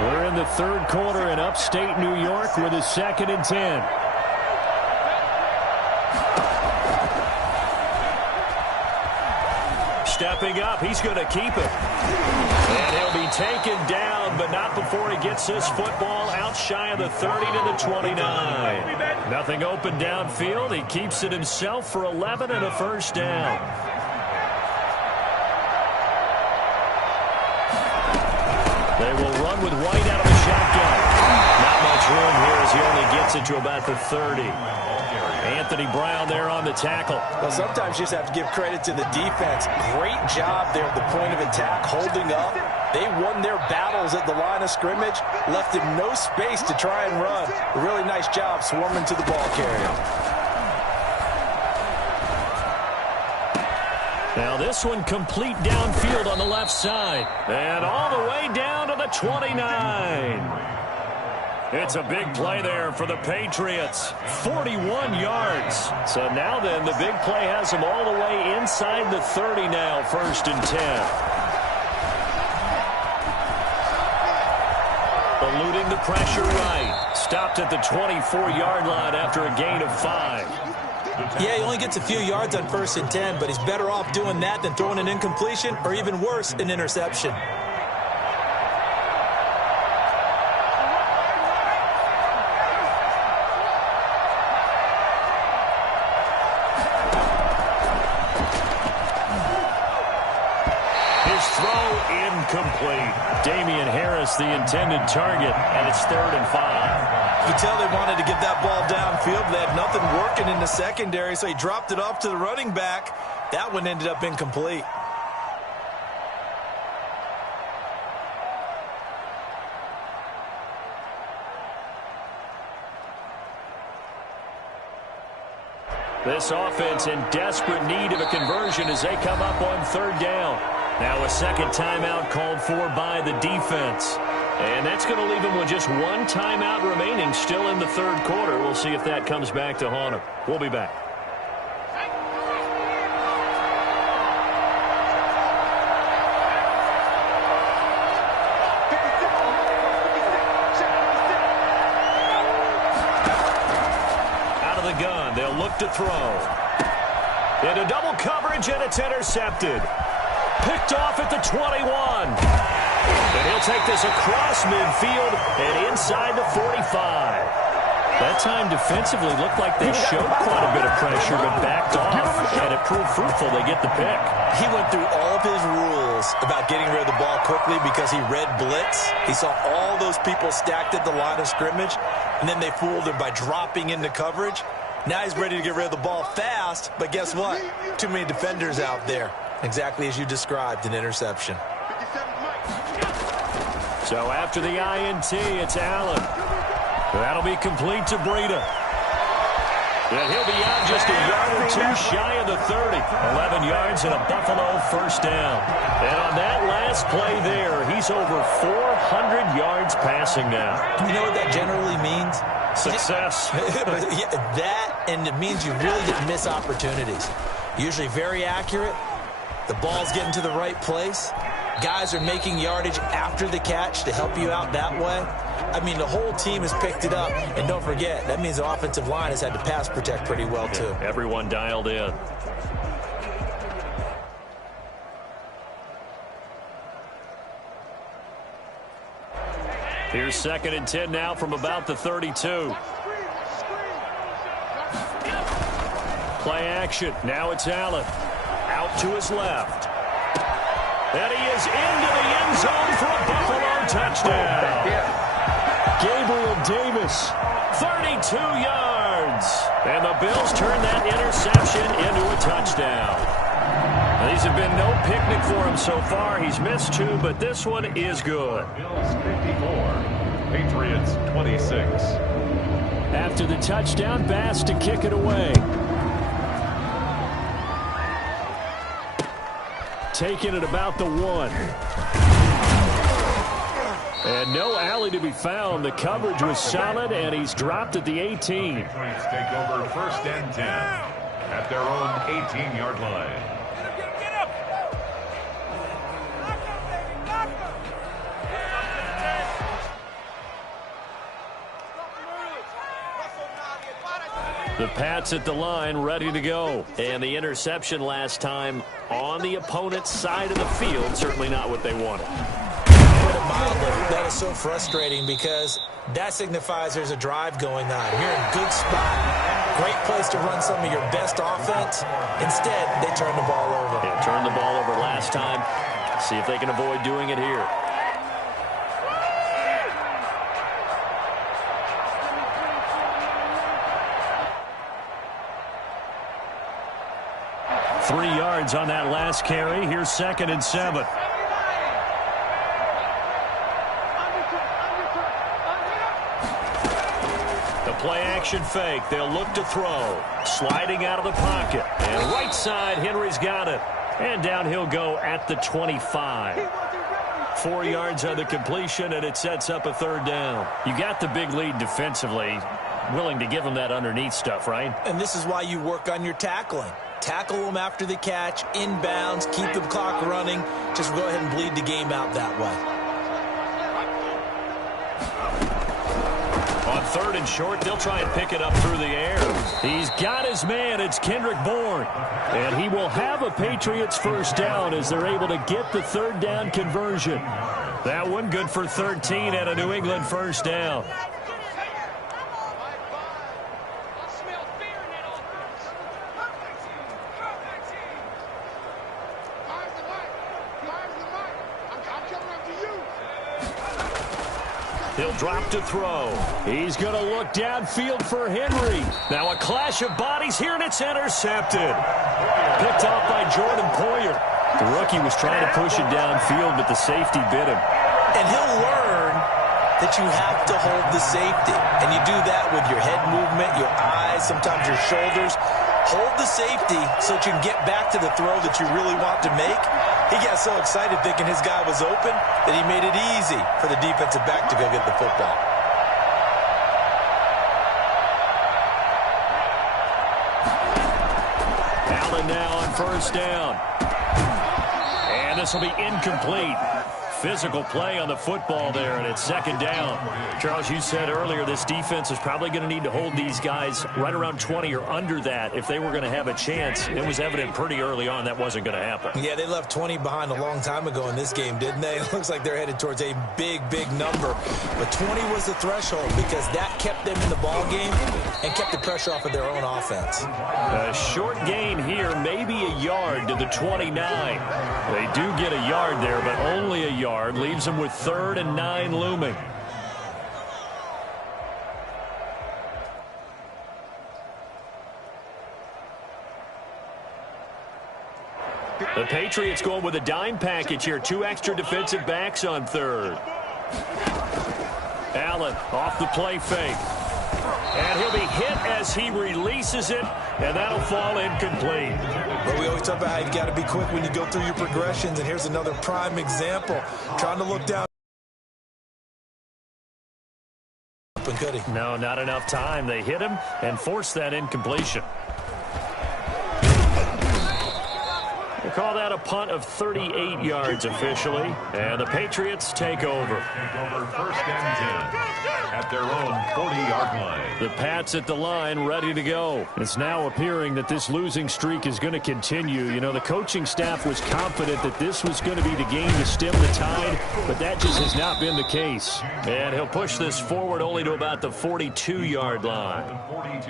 We're in the third quarter in upstate New York with a 2nd and 10. Stepping up, he's going to keep it. And he'll be taken down, but not before he gets this football out shy of the 30 to the 29. Nothing open downfield. He keeps it himself for 11 and a first down. They will run with White out of the shotgun. Not much room here as he only gets it to about the 30. Anthony Brown there on the tackle. Well, sometimes you just have to give credit to the defense. Great job there at the point of attack, holding up. They won their battles at the line of scrimmage, left him no space to try and run. A really nice job swarming to the ball carrier. Now this one complete downfield on the left side. And all the way down to the 29. It's a big play there for the Patriots. 41 yards. So now then, the big play has them all the way inside the 30 now, 1st and 10. Eluding the pressure right. Stopped at the 24-yard line after a gain of 5. Yeah, he only gets a few yards on 1st and 10, but he's better off doing that than throwing an incompletion or even worse, an interception. Incomplete. Damian Harris, the intended target, and it's 3rd and 5. You could tell they wanted to get that ball downfield. They had nothing working in the secondary, so he dropped it off to the running back. That one ended up incomplete. This offense in desperate need of a conversion as they come up on 3rd down. Now a second timeout called for by the defense. And that's going to leave them with just one timeout remaining still in the third quarter. We'll see if that comes back to haunt them. We'll be back. Out of the gun, they'll look to throw. Into double coverage, and it's intercepted. Picked off at the 21. And he'll take this across midfield and inside the 45. That time defensively looked like they showed quite a bit of pressure but backed off, and it proved fruitful. They get the pick. He went through all of his rules about getting rid of the ball quickly because he read blitz. He saw all those people stacked at the line of scrimmage, and then they fooled him by dropping into coverage. Now he's ready to get rid of the ball fast, but guess what? Too many defenders out there. Exactly as you described, an interception. So after the INT, it's Allen. That'll be complete to Breida. And he'll be out just a yard or two shy of the 30. 11 yards and a Buffalo first down. And on that last play there, he's over 400 yards passing now. You know what that generally means? Success. That, and it means you really didn't miss opportunities. Usually very accurate. The ball's getting to the right place. Guys are making yardage after the catch to help you out that way. I mean, the whole team has picked it up. And don't forget, that means the offensive line has had to pass protect pretty well, too. Everyone dialed in. Here's 2nd and 10 now from about the 32. Play action. Now it's Allen. Out to his left. And he is into the end zone for a Buffalo touchdown. Gabriel Davis, 32 yards. And the Bills turn that interception into a touchdown. These have been no picnic for him so far. He's missed 2, but this one is good. Bills 54, Patriots 26. after the touchdown. Bass to kick it away. Taking it about the 1. And no alley to be found. The coverage was solid, and he's dropped at the 18. Patriots take over 1st and 10 at their own 18-yard line. The Pats at the line, ready to go. And the interception last time on the opponent's side of the field, certainly not what they wanted. Put it mildly, that is so frustrating because that signifies there's a drive going on. You're in a good spot. Great place to run some of your best offense. Instead, they turn the ball over. Yeah, turned the ball over last time. See if they can avoid doing it here. On that last carry. Here's 2nd and 7. The play action fake. They'll look to throw. Sliding out of the pocket. And right side, Henry's got it. And down he'll go at the 25. 4 yards on the completion, and it sets up a 3rd down. You got the big lead defensively. Willing to give them that underneath stuff, right? And this is why you work on your tackling. Tackle them after the catch, inbounds, keep the clock running. Just go ahead and bleed the game out that way. On 3rd and short, they'll try and pick it up through the air. He's got his man. It's Kendrick Bourne. And he will have a Patriots 1st down as they're able to get the 3rd down conversion. That one good for 13 and a New England 1st down. He'll drop to throw. He's going to look downfield for Henry. Now a clash of bodies here, and it's intercepted. Picked off by Jordan Poyer. The rookie was trying to push it downfield, but the safety bit him. And he'll learn that you have to hold the safety. And you do that with your head movement, your eyes, sometimes your shoulders. Hold the safety so that you can get back to the throw that you really want to make. He got so excited thinking his guy was open that he made it easy for the defensive back to go get the football. Allen now on 1st down. And this will be incomplete. Physical play on the football there, and it's 2nd down. Charles, you said earlier this defense is probably going to need to hold these guys right around 20 or under that if they were going to have a chance. It was evident pretty early on that wasn't going to happen. Yeah, they left 20 behind a long time ago in this game, didn't they? It looks like they're headed towards a big, big number. But 20 was the threshold because that kept them in the ball game and kept the pressure off of their own offense. A short gain here, maybe a yard to the 29. They do get a yard there, but only a yard. Leaves them with 3rd and 9 looming. The Patriots going with a dime package here. 2 extra defensive backs on 3rd. Allen off the play fake. And he'll be hit as he releases it, and that'll fall incomplete. But we always talk about how you've got to be quick when you go through your progressions, and here's another prime example. Trying to look down. Could he? No, not enough time. They hit him and forced that incompletion. We'll call that a punt of 38 yards officially, and the Patriots take over. Take over 1st and 10 at their own 40-yard line. The Pats at the line, ready to go. It's now appearing that this losing streak is going to continue. You know, the coaching staff was confident that this was going to be the game to stem the tide, but that just has not been the case. And he'll push this forward only to about the 42-yard line.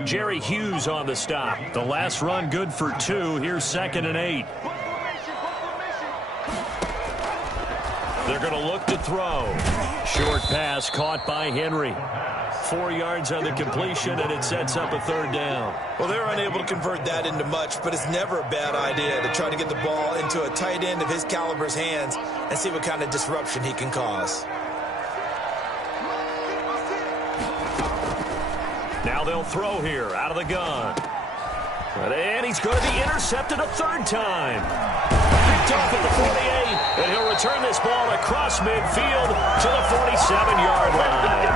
Jerry Hughes on the stop. The last run good for 2. Here's 2nd and 8. They're going to look to throw. Short pass caught by Henry. 4 yards on the completion, and it sets up a 3rd down. Well, they're unable to convert that into much, but it's never a bad idea to try to get the ball into a tight end of his caliber's hands and see what kind of disruption he can cause. Now they'll throw here out of the gun. And he's going to be intercepted a third time. Picked off at the 48, and he'll return this ball across midfield to the 47-yard line.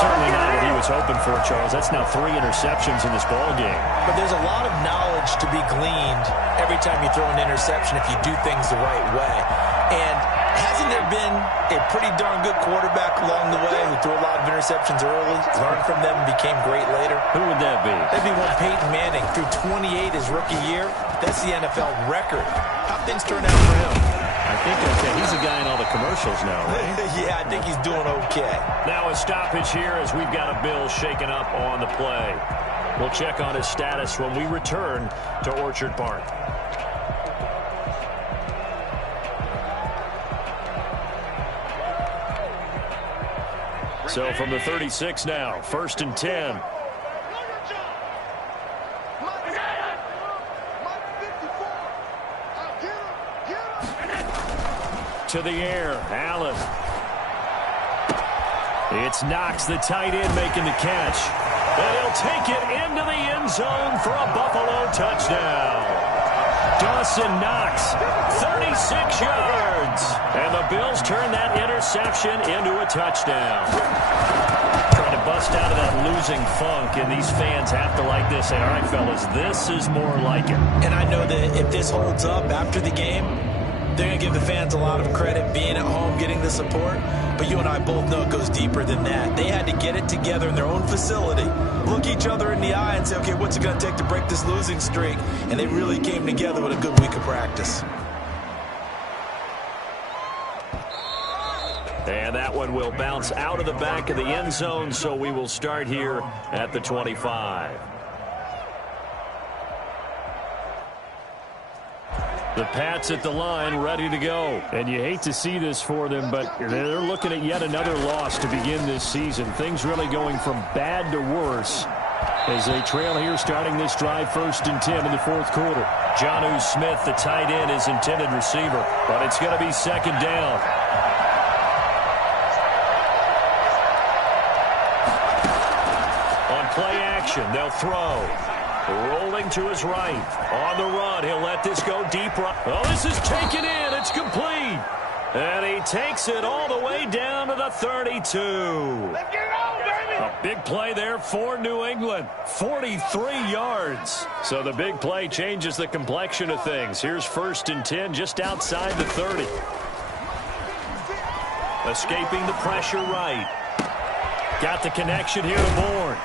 Certainly not what he was hoping for, Charles. That's now 3 interceptions in this ball game. But there's a lot of knowledge to be gleaned every time you throw an interception if you do things the right way. And hasn't there been a pretty darn good quarterback along the way who threw a lot of interceptions early, learned from them, and became great later? Who would that be? That'd be one Peyton Manning. Threw 28 his rookie year. That's the NFL record. How'd things turn out for him? I think he's a guy in all the commercials now, right? Yeah, I think he's doing okay. Now a stoppage here as we've got a Bill shaken up on the play. We'll check on his status when we return to Orchard Park. So from the 36 now, 1st and 10. To the air, Allen. It's Knox, the tight end, making the catch. And he'll take it into the end zone for a Buffalo touchdown. Dawson Knox, 36 yards. And the Bills turn that interception into a touchdown. Trying to bust out of that losing funk, and these fans have to like this. Say, all right, fellas, this is more like it. And I know that if this holds up after the game, they're going to give the fans a lot of credit being at home, getting the support. But you and I both know it goes deeper than that. They had to get it together in their own facility, look each other in the eye and say, okay, what's it going to take to break this losing streak? And they really came together with a good week of practice. And that one will bounce out of the back of the end zone, so we will start here at the 25. The Pats at the line, ready to go. And you hate to see this for them, but they're looking at yet another loss to begin this season. Things really going from bad to worse as they trail here starting this drive 1st and 10 in the 4th quarter. Jonnu Smith, the tight end, is intended receiver, but it's going to be 2nd down. On play action, they'll throw. Rolling to his right. On the run, he'll let this go deep right. Oh, this is taken in. It's complete. And he takes it all the way down to the 32. Let's get it on, baby. A big play there for New England. 43 yards. So the big play changes the complexion of things. Here's 1st and 10 just outside the 30. Escaping the pressure right. Got the connection here to Bourne.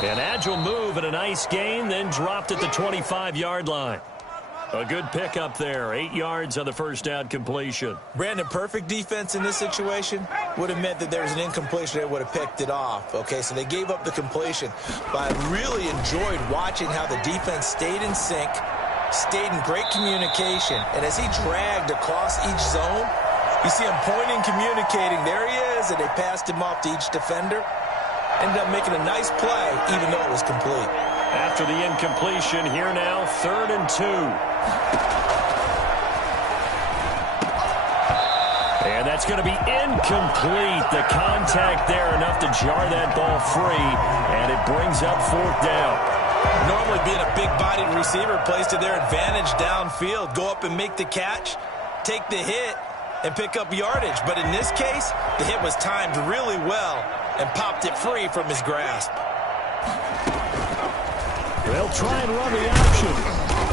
An agile move and a nice gain, then dropped at the 25-yard line. A good pickup there, 8 yards on the 1st down completion. Brandon, perfect defense in this situation would have meant that there was an incompletion. They would have picked it off. Okay, so they gave up the completion. But I really enjoyed watching how the defense stayed in sync, stayed in great communication. And as he dragged across each zone, you see him pointing, communicating. There he is, and they passed him off to each defender. Ended up making a nice play, even though it was complete. After the incompletion, here now, 3rd and 2. And that's going to be incomplete. The contact there enough to jar that ball free, and it brings up 4th down. Normally being a big-bodied receiver plays to their advantage downfield. Go up and make the catch, take the hit, and pick up yardage. But in this case, the hit was timed really well and popped it free from his grasp. They'll try and run the option,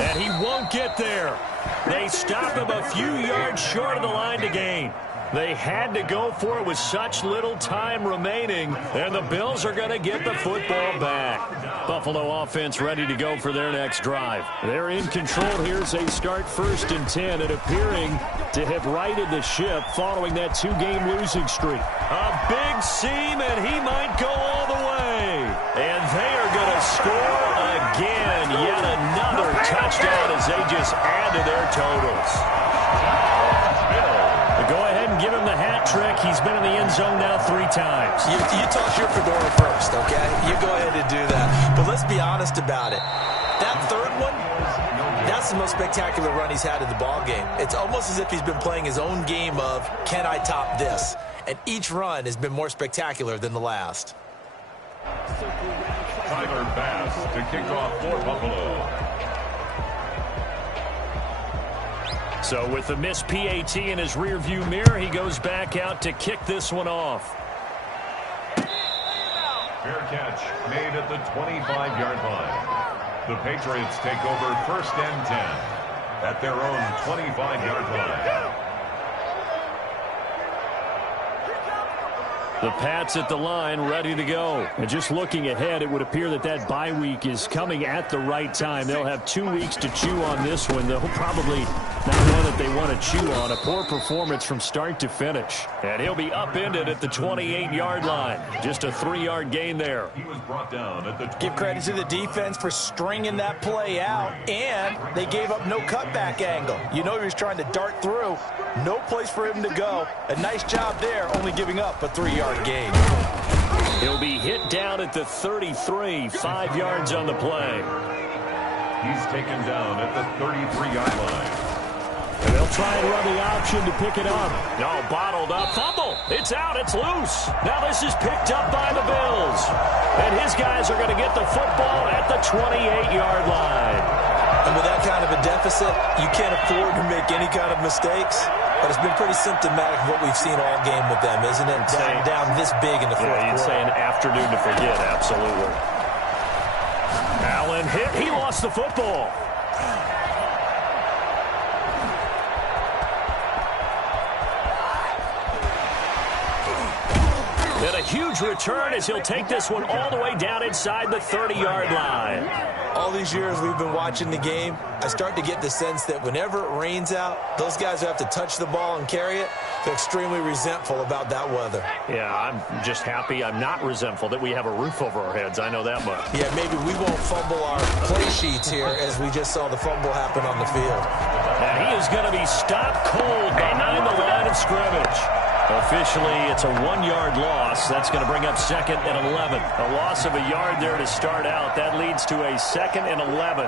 and he won't get there. They stop him a few yards short of the line to gain. They had to go for it with such little time remaining, and the Bills are going to get the football back. Buffalo offense ready to go for their next drive. They're in control here as they start 1st and 10 and appearing to have righted the ship following that 2-game losing streak. A big seam, and he might go all the way. And they are going to score again. Yet another touchdown as they just add to their totals. Go ahead and give him the hat trick. He's been in the end zone now 3 times. You toss your fedora first, okay? You go ahead and do that. But let's be honest about it. That 3rd one, that's the most spectacular run he's had in the ballgame. It's almost as if he's been playing his own game of, can I top this? And each run has been more spectacular than the last. Tyler Bass to kick off for Buffalo. So with the missed PAT in his rearview mirror, he goes back out to kick this one off. Fair catch made at the 25-yard line. The Patriots take over 1st and 10 at their own 25-yard line. The Pats at the line, ready to go. And just looking ahead, it would appear that that bye week is coming at the right time. They'll have 2 weeks to chew on this one. They'll probably not one that they want to chew on. A poor performance from start to finish. And he'll be upended at the 28-yard line. Just a 3-yard gain there. He was brought down at the Give credit to the defense for stringing that play out, and they gave up no cutback angle. You know he was trying to dart through. No place for him to go. A nice job there, only giving up a 3-yard gain. He'll be hit down at the 33, 5 yards on the play. He's taken down at the 33-yard line. And they'll try and run the option to pick it up. No, bottled up. Fumble. It's out. It's loose. Now this is picked up by the Bills. And his guys are going to get the football at the 28-yard line. And with that kind of a deficit, you can't afford to make any kind of mistakes. But it's been pretty symptomatic of what we've seen all game with them, isn't it? Down this big in the fourth quarter. You'd say an afternoon to forget, absolutely. Allen hit. He lost the football. And a huge return as he'll take this one all the way down inside the 30-yard line. All these years we've been watching the game, I start to get the sense that whenever it rains out, those guys who have to touch the ball and carry it, they're extremely resentful about that weather. Yeah, I'm just happy I'm not resentful that we have a roof over our heads. I know that much. Yeah, maybe we won't fumble our play sheets here as we just saw the fumble happen on the field. And he is going to be stopped cold behind the line of scrimmage. Officially, it's a 1-yard loss. That's going to bring up 2nd and 11. A loss of a yard there to start out. That leads to a 2nd and 11.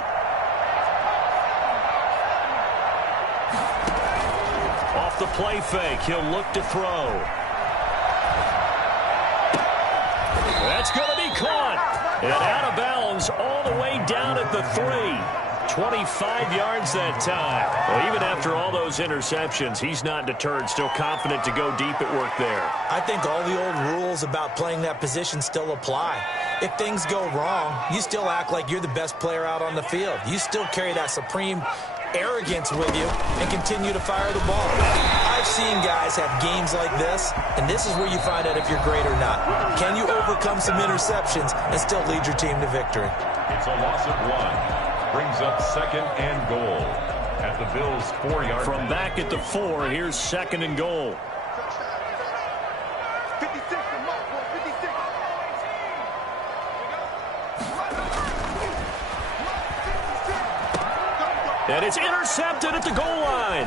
Off the play fake, he'll look to throw. That's going to be caught. And out of bounds all the way down at the 3. 25 yards that time. Well, even after all those interceptions, he's not deterred, still confident to go deep at work there. I think all the old rules about playing that position still apply. If things go wrong, you still act like you're the best player out on the field. You still carry that supreme arrogance with you and continue to fire the ball. I've seen guys have games like this, and this is where you find out if you're great or not. Can you overcome some interceptions and still lead your team to victory? It's a loss of 1. Brings up 2nd and goal at the Bills' 4-yard From line. back at the 4, here's 2nd and goal. And it's intercepted at the goal line.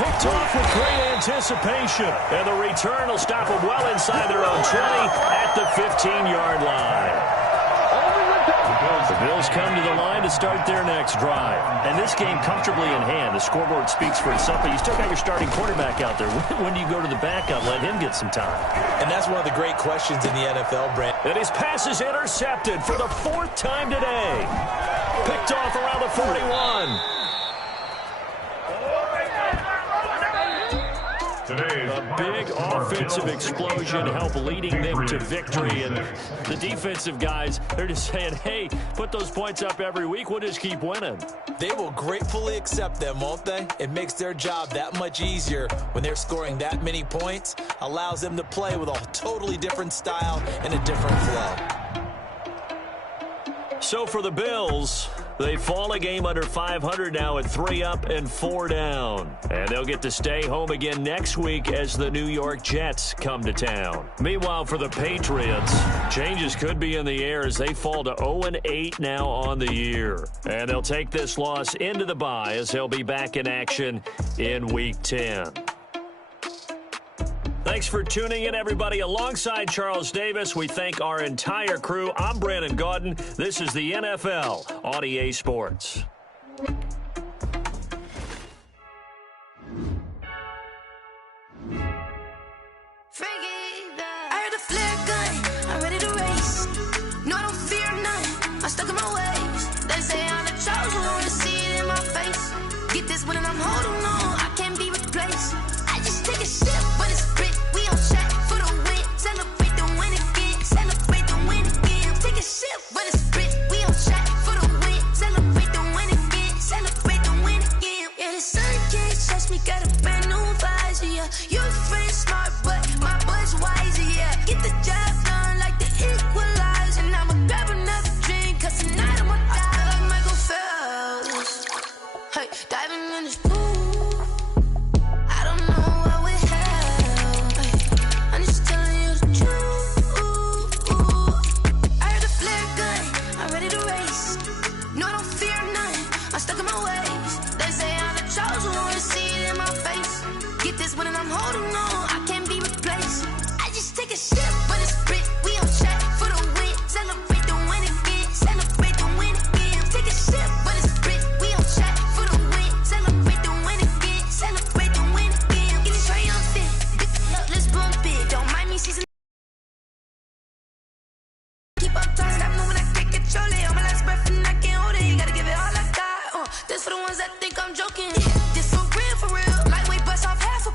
Picked off with great anticipation. And the return will stop them well inside their own 20 at the 15-yard line. The Bills come to the line to start their next drive. And this game comfortably in hand. The scoreboard speaks for itself, but you still got your starting quarterback out there. When do you go to the backup, let him get some time? And that's one of the great questions in the NFL, Brent. And his pass is intercepted for the 4th time today. Picked off around the 41. A big offensive explosion helped leading them to victory. And the defensive guys, they're just saying, hey, put those points up every week. We'll just keep winning. They will gratefully accept them, won't they? It makes their job that much easier when they're scoring that many points. Allows them to play with a totally different style and a different flow. So for the Bills, they fall a game under 500 now at 3 up and 4 down. And they'll get to stay home again next week as the New York Jets come to town. Meanwhile, for the Patriots, changes could be in the air as they fall to 0-8 now on the year. And they'll take this loss into the bye as they'll be back in action in Week 10. Thanks for tuning in, everybody. Alongside Charles Davis, we thank our entire crew. I'm Brandon Gaudin. This is the NFL on EA Sports. I heard a flare gun, I'm ready to race. No This for the ones that think I'm joking. This for real. Lightweight bust off half a.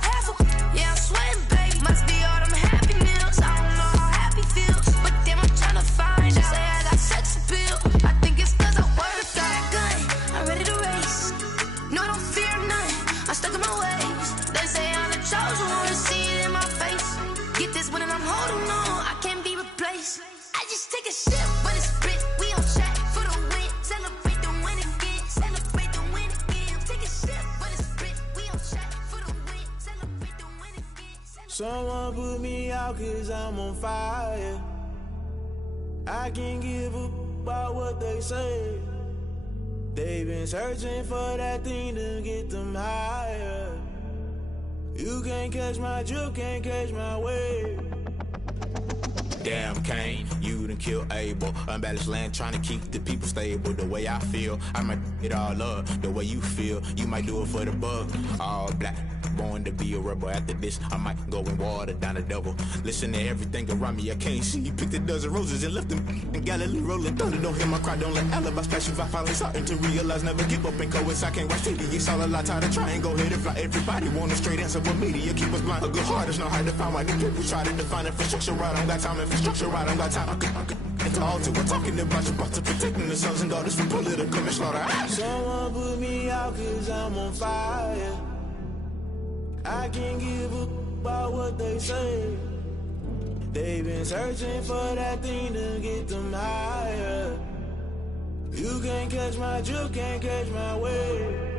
Yeah, I'm sweating, baby. Must be all them happy meals. I don't know how happy feels, but damn, I'm trying to find out. Say I got sex appeal. I think it's cause I work got a gun. I'm ready to race. No, I don't fear nothing. I'm stuck in my ways. They say I'm the chosen one. To see it in my face. Get this one and I'm holding on. I can't be replaced. I just take a sip, but it's split. We on track for the win. Celebrate the win again. Celebrate the win again. Take a sip, but it's split. We on track for the win. Celebrate the win again. Someone put me out cause I'm on fire. I can't give a about what they say. They've been searching for that thing to get them higher. You can't catch my drift, can't catch my wave. Damn, Kane, you done killed Abel. Unbalanced land, trying to keep the people stable. The way I feel, I might it all up. The way you feel, you might do it for the bug. All black, born to be a rebel. After this, I might go and water down the devil. Listen to everything around me, I can't see. Picked a dozen roses and left them in Galilee rolling thunder. Don't hear my cry, don't let alibis pass you. I finally starting to realize, never give up and coincide. I can't watch TV, it's all a lot. Tired of trying, go ahead and fly. Everybody want a straight answer, but media keep us blind. A good heart is not hard to find. Why do people try to define infrastructure right? I don't got time, infrastructure right, I don't got time. I could it's all to we're talking about your to protecting the sons and daughters from political manslaughter. Someone put me out cause I'm on fire. I can't give a about what they say. They've been searching for that thing to get them higher. You can't catch my drift, can't catch my wave.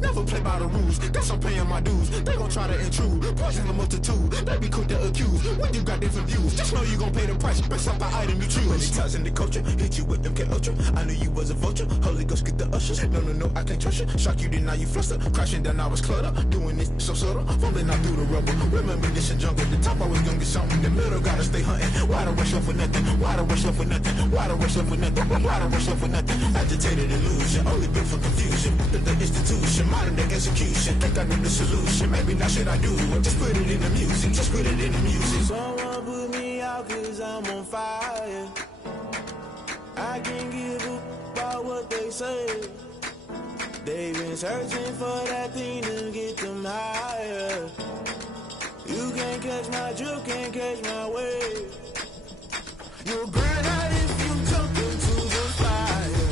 Never play by the rules, guess I'm paying my dues. They gon' try to intrude, poison the multitude. They be quick to accuse, when you got different views. Just know you gon' pay the price, based off the item you choose. Many ties in the culture, hit you with MK Ultra. I knew you was a vulture, Holy Ghost get the ushers. No, I can't trust you. Shock you, then now you fluster. Crashing down, I was cluttered. Doing this so subtle, fumbling out through the rubble. Remember this in jungle, the top always gonna get something. In the middle, gotta stay hunting. Why the rush left for nothing? Why the rush left for nothing? Why the rush left for nothing? Why the rush left for nothing? Agitated illusion, only built for confusion. The institution, modern day execution. Think I know the solution. Maybe not should I do it? Just put it in the music. Just put it in the music. Someone put me out cause I'm on fire. I can't give a about what they say. They've been searching for that thing to get them higher. You can't catch my drift, can't catch my wave. You'll burn out if you jump into the fire.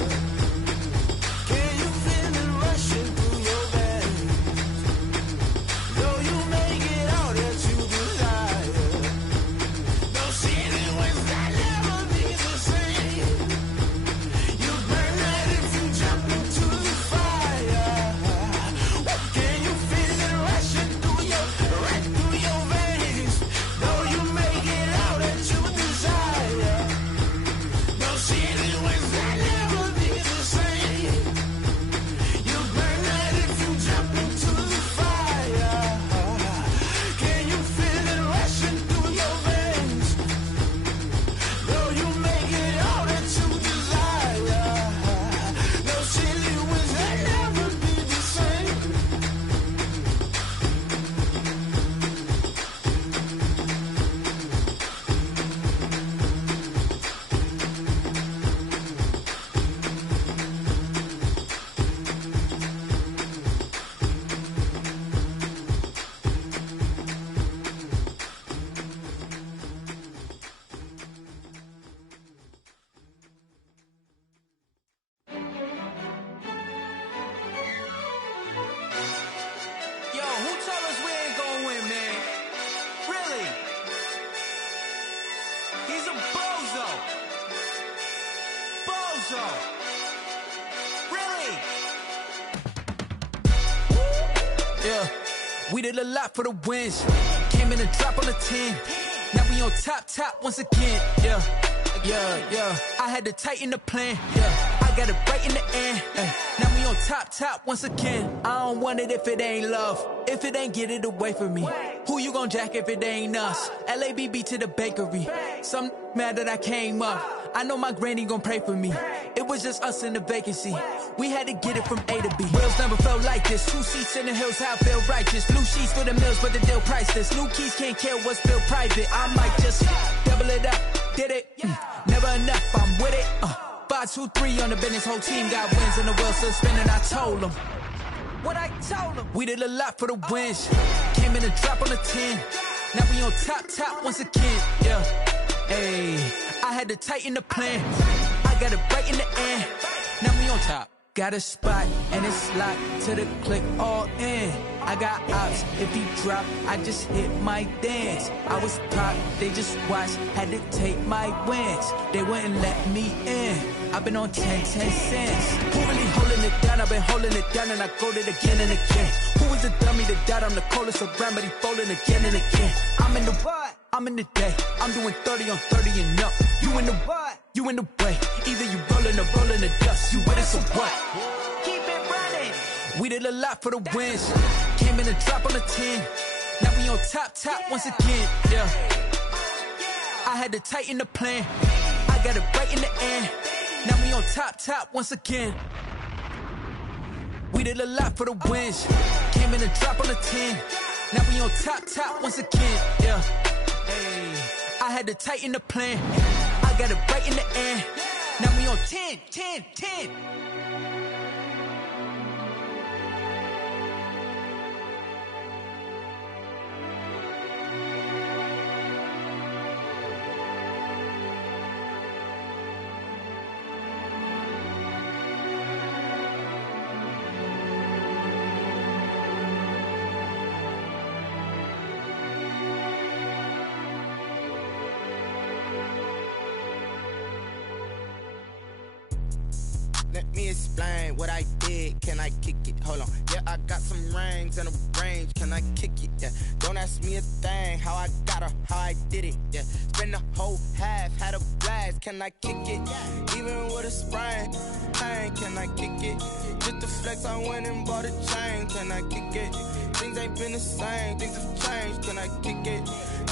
Can you feel it rushing through your veins? Though you may get all that you desire, those ceiling winds that never be the same. You burn out if you jump into the fire. Can you feel it rushing through your veins? Though you may get all that you desire, those ceiling winds that never be the same. You burn out if you jump into the fire. Can you feel it rushing through your veins? Though you may get all that you desire, those ceiling winds that never be the same. Yo, who told us we ain't gonna win, man? Really? He's a bozo. Bozo. Really? Yeah, we did a lot for the wins. Came in a drop on the 10. Now we on top once again. Yeah. I had to tighten the plan. Yeah, I got it right in the end. Ay. Now we on top once again. I don't want it if it ain't love. If it ain't, get it away from me. Who you gon' jack if it ain't us? LABB to the bakery. Some mad that I came up. I know my granny gon' pray for me. It was just us in the vacancy. We had to get it from A to B. Wheels never felt like this. 2 seats in the hills, how I feel righteous. Blue sheets for the mills, but the deal priceless. New keys can't care what's built private. I might just double it up. did it. Never enough, I'm with it. 5-2-3 on the business, whole team got wins and the wheel still spinning. I told them what I told them. We did a lot for the wins. Came in a drop on the 10. Now we on top once again. Yeah, hey, I had to tighten the plan. I got it right in the end. Now we on top. Got a spot and it's locked to the click all in. I got ops, if he drop, I just hit my dance. I was pop, they just watched, had to take my wins. They wouldn't let me in. I've been on 10 cents. Who really holding it down? I've been holding it down and I go it again and again. Who was the dummy that died? I'm the coldest around, but he folding again and again. I'm in the what? I'm in the day. I'm doing 30 on 30 and up. You in the what? You in the way. Either you rolling or rolling the dust. You with us or what? Keep it running. We did a lot for the wins. Came in a drop on the 10. Now we on top once again. Yeah. I had to tighten the plan. I got it right in the end. Now we on top once again. We did a lot for the wins. Came in a drop on the 10. Now we on top once again. Yeah. Hey, I had to tighten the plan. I got it right in the end. Now we on 10. Let me explain what I did. Can I kick it? Hold on. Yeah, I got some rings and a range. Can I kick it? Yeah. Don't ask me a thing. How I got her, how I did it. Yeah. Spend the whole half, had a blast. Can I kick it? Even with a sprain, pain. Can I kick it? Just to flex, I went and bought a chain. Can I kick it? Things ain't been the same. Things have changed. Can I kick it?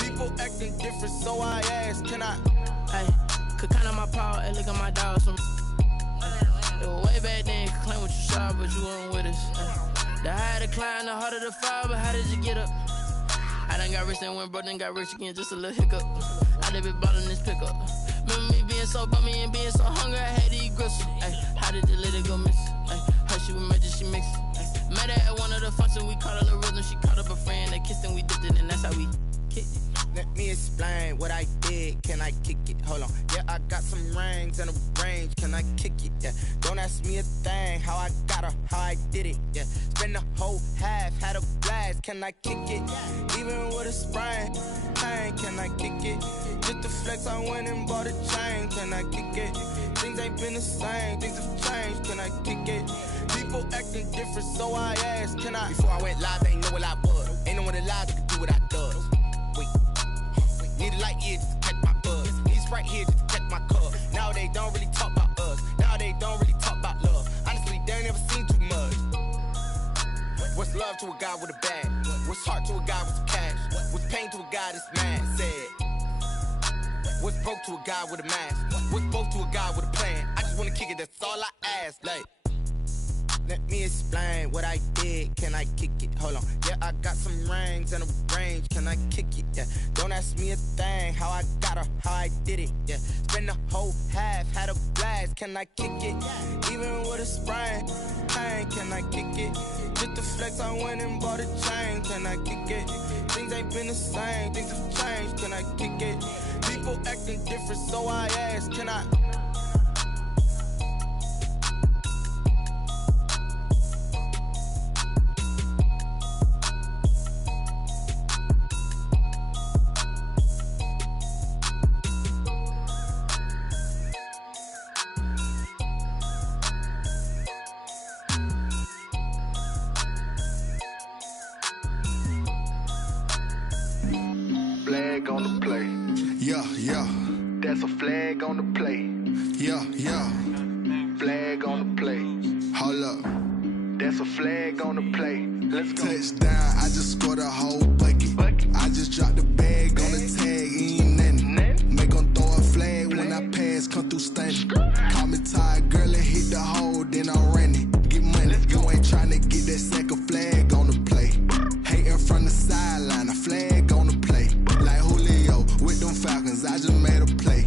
People acting different, so I asked. Can I? Hey, could count on my power and look at my dogs from. It was way back then, could claim what you saw, but you weren't with us. The higher the climb, the harder the fall, but how did you get up? I done got rich and went broke, then got rich again, just a little hiccup. I done been ballin' this pickup. Remember me being so bummy and being so hungry, I had to eat gristle. Ay, how did the lady go miss? Ay, her she was magic, she mixed. Met her at one of the functions, we caught a little rhythm, she caught up a friend, they kissed and we dipped it, and that's how we kicked it. Let me explain what I did. Can I kick it? Hold on. Yeah, I got some rings and a range. Can I kick it? Yeah. Don't ask me a thing. How I got her, how I did it. Yeah. Spend the whole half, had a blast. Can I kick it? Even with a sprain, pain. Can I kick it? Just to flex, I went and bought a chain. Can I kick it? Things ain't been the same. Things have changed. Can I kick it? People acting different, so I asked. Can I? Before I went live, they ain't know what I was. Ain't no one alive that could do what I does. Wait. Need a light here just to catch my buzz. Need Sprite here just to catch my cup. Now they don't really talk about us. Now they don't really talk about love. Honestly, they ain't never seen too much. What's love to a guy with a bag? What's heart to a guy with some cash? What's pain to a guy that's mad? Said. What's broke to a guy with a mask? What's broke to a guy with a plan? I just wanna kick it, that's all I ask. Like, let me explain what I did. Can I kick it? Hold on. Yeah, I got some rings and a range. Can I kick it? Yeah. Don't ask me a thing. How I got her, how I did it. Yeah. Spend the whole half, had a blast. Can I kick it? Even with a sprain, pain. Can I kick it? Just to flex, I went and bought a chain. Can I kick it? Things ain't been the same. Things have changed. Can I kick it? People acting different, so I asked. Can I? Flag on the play. Yeah, yeah. That's a flag on the play. Yeah, yeah. Flag on the play. Hold up. That's a flag on the play. Let's go. Touchdown, I just scored a whole bucket. I just dropped the bag on the tag, ain't nothing. Make 'em throw a flag when I pass, come through stunning. Call me tired, girl, and hit the hole, then I'm running. Get money, you ain't tryna get that second flag on the play. Hating from the sideline, a flag on the play. Like Julio with them Falcons, I just made a play.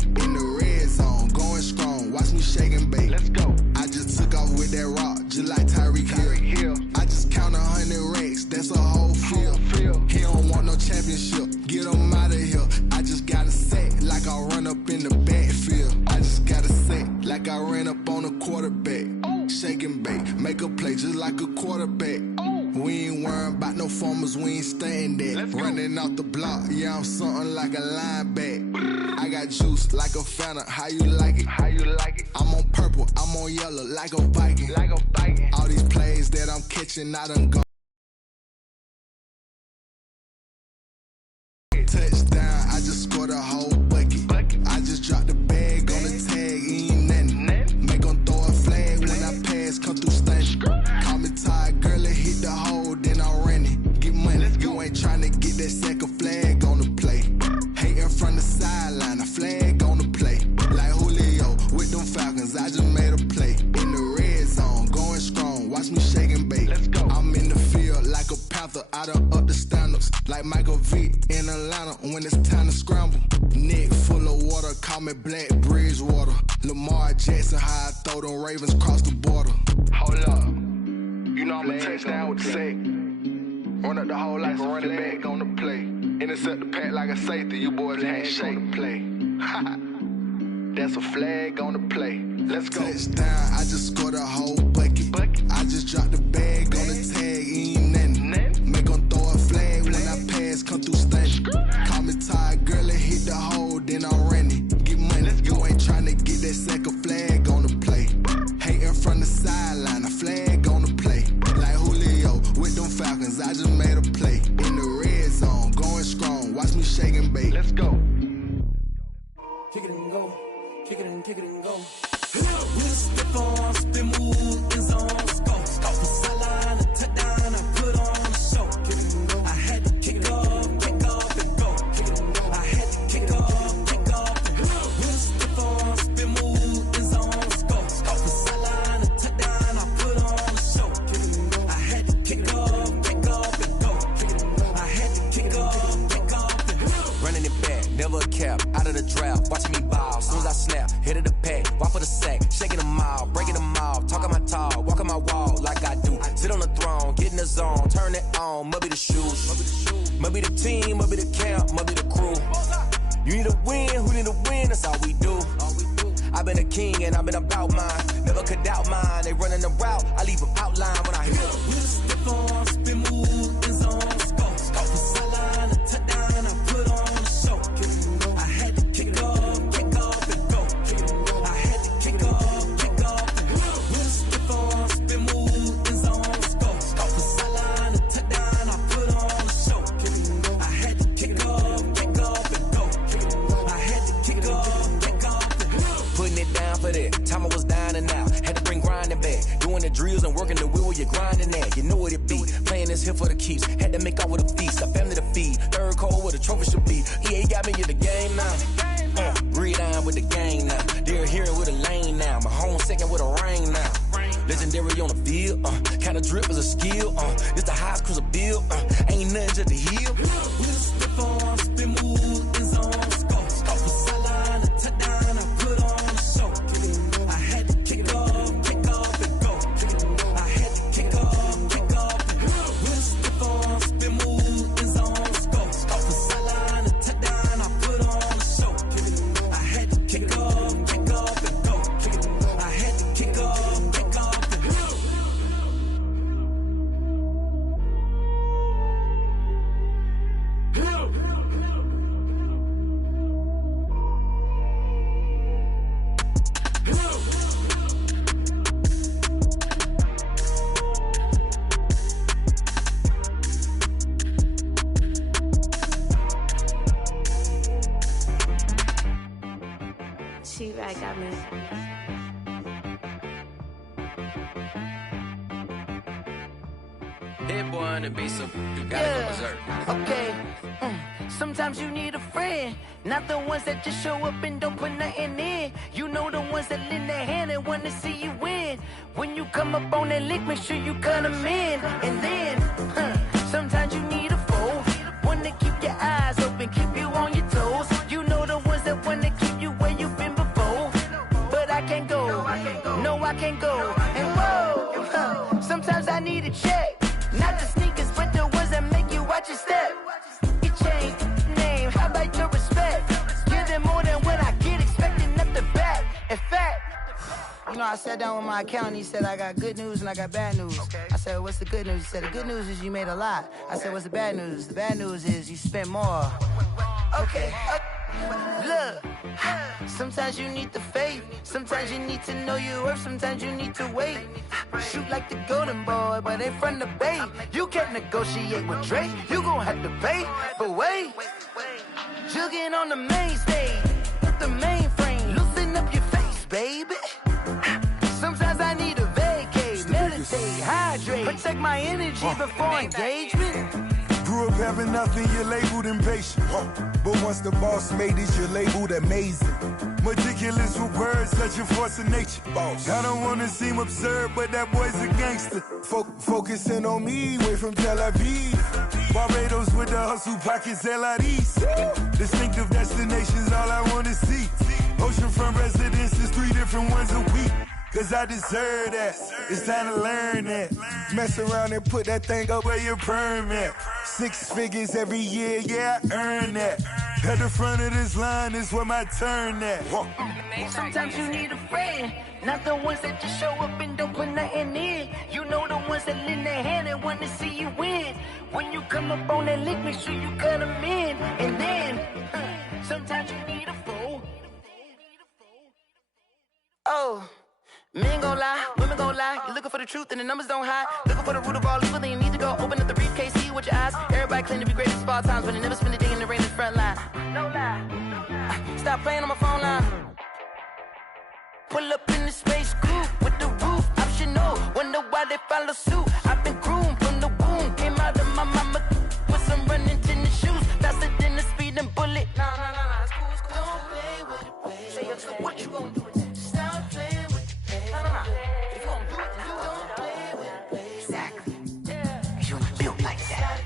Make a play just like a quarterback. We ain't worrying about no formers, we ain't staying there. Running off the block, yeah, I'm something like a linebacker. I got juice like a Fanta, how you like it? How you like it? I'm on purple, I'm on yellow, like a Viking. Like a Viking. All these plays that I'm catching, I done go. Touchdown, I just scored a whole bucket. I just dropped the bag on the tag, ain't nothing. Make them throw a flag when I pass, come through stunning. Call me tired, girl, it hit the hole, then I ran it. Get money, you ain't tryna get that second flag on the play. Hating from the sideline, a flag on the play. Like Julio with them Falcons, I just made a play. In the red zone, going strong, watch me shake and bake. I'm in the field like a panther, I done up the standards. Like Michael Vick in Atlanta when it's time to scramble. Neck full of water, call me Black Bridgewater. Lamar Jackson, how I throw them Ravens cross the border. Hold up, you know I'm a touchdown with the sack. Run up the whole like a running back on the play. Intercept the pack like a safety, you boys ain't shake the play. That's a flag on the play. Let's go. Touchdown, I just scored a whole bucket. I just dropped the bag on the tag, ain't nothing. Make them throw a flag when I pass, come through stunning. Call me tired, girl, it hit the hole, then I ran it. Get money, you ain't tryna get that second flag on the play. Hating from the sideline, a flag on the play. Like Julio with them Falcons, I just made a play. In the red zone, going strong, watch me shake and bake. Let's go. Kick it and go, kick it and go. With a stiff arm, spin move, in zone, scope. From sideline to touchdown, I put on a show. I had to kick off and go. I had to kick off and go. With a stiff arm, spin move, in zone, scope. From sideline to touchdown, I put on a show. I had to kick off and go. I had to kick off and go. Running it back, never a cap, out of the draft, watching me ball. Soon as I snap, hit of the pack, walk for the sack, shaking them out, breaking them out, talking my talk, walking my wall like I do. Sit on the throne, get in the zone, turn it on, must be the shoes, must be the team, must be the camp, must be the crew. You need a win, who need a win, that's all we do. I've been a king and I've been about mine, never could doubt mine. They running the route, I leave them outline when I hit them. With a stiff arm, spin move, in zone, scope. From sideline to touchdown, I put on a show. I had to kick off and go. I had to kick off and go. With a stiff arm, spin move, in zone, scope. From sideline to touchdown, I put on a show. I had to kick off and go. I had to kick off and go. Putting it down for that, time I was down and out, had to bring grinding back, doing the drills and working the wheel where you're grinding at, you know what it be, playing this here for the keeps, had to make out with a feast, a family to feed, third cold where the trophy should be, EA got me in the game now, breathe on with the gang now, they're hearing with a lane now, my home second with a rain now, legendary on the field, kinda drip is a skill, this the highest cruiser bill, ain't nothing just to heal. With a stiff arm, spin move, in zone, scope. From sideline to touchdown, I put on a show. I had to kick off and go. I had to kick off and go. With a stiff arm, spin move, in zone, scope. From sideline to touchdown, I put on a show. I had to kick off and go. I had to kick off and go. T-Rag got me. Hit boy on the beat, so you gotta go berserk. Okay. Sometimes you need a friend, not the ones that just show up and don't put nothing in. You know the ones that lend their hand and want to see you win. When you come up on that lick, make sure you cut them in. And then, sometimes you need a foe, one to keep your eyes open, keep you on your toes. You know the ones that want to keep you where you've been before. But I can't go, no I can't go. And whoa, sometimes I need a check. Not the sneakers, but the ones that make you watch your step. You change name, how about your respect? Give them more than what I get, expecting nothing back. In fact, you know I sat down with my accountant. He said, I got good news and I got bad news. Okay. I said, what's the good news? He said, the good news is you made a lot. I said, what's the bad news? The bad news is you spent more. Okay. Look, sometimes you need the faith. Sometimes you need to know your worth. Sometimes you need to wait. Shoot like the golden boy, but in front of the bay. You can't negotiate with Drake. You gon' have to pay. But wait, jugging on the main stage with the mainframe. Loosen up your face, baby. Sometimes I need a vacate, meditate, hydrate, protect my energy before engagement. Grew up having nothing, you're labeled impatient. But once the boss made it, you're labeled amazing. Meticulous with words, such a force of nature. I don't wanna seem absurd, but that boy's a gangster. Focusing on me, way from Tel Aviv. Barbados with the hustle pockets, LIDs. Distinctive destinations, all I wanna see. Oceanfront residences, 3 different ones a week. Cause I deserve that, it's time to learn that. Mess around and put that thing up where your permit. 6 figures every year, yeah, I earn that. At the front of this line is where my turn at. Sometimes you need a friend, not the ones that just show up and don't put nothing in. You know the ones that lend their hand and want to see you win. When you come up on that lick, make sure you cut them in. And then, sometimes you need a fool. Oh. Men gon' lie, women gon' lie. You're looking for the truth and the numbers don't hide. Looking for the root of all evil, then you need to go open up the briefcase, see with your eyes. Everybody claim to be greatest of all times, but they never spend a day in the rain in the front line. No lie. Stop playing on my phone line. Pull up in the space coupe with the roof optional. Wonder why they follow suit. I've been groomed from the womb. Came out of my mama with some running tennis shoes. Faster than the speeding bullet. Nah, it's cool, it's cool. Don't play with it, baby. Say, what you gonna do? Stop playing with it. If you gon' do it, then you don't play with it, baby. Exactly. Yeah. You ain't built like that.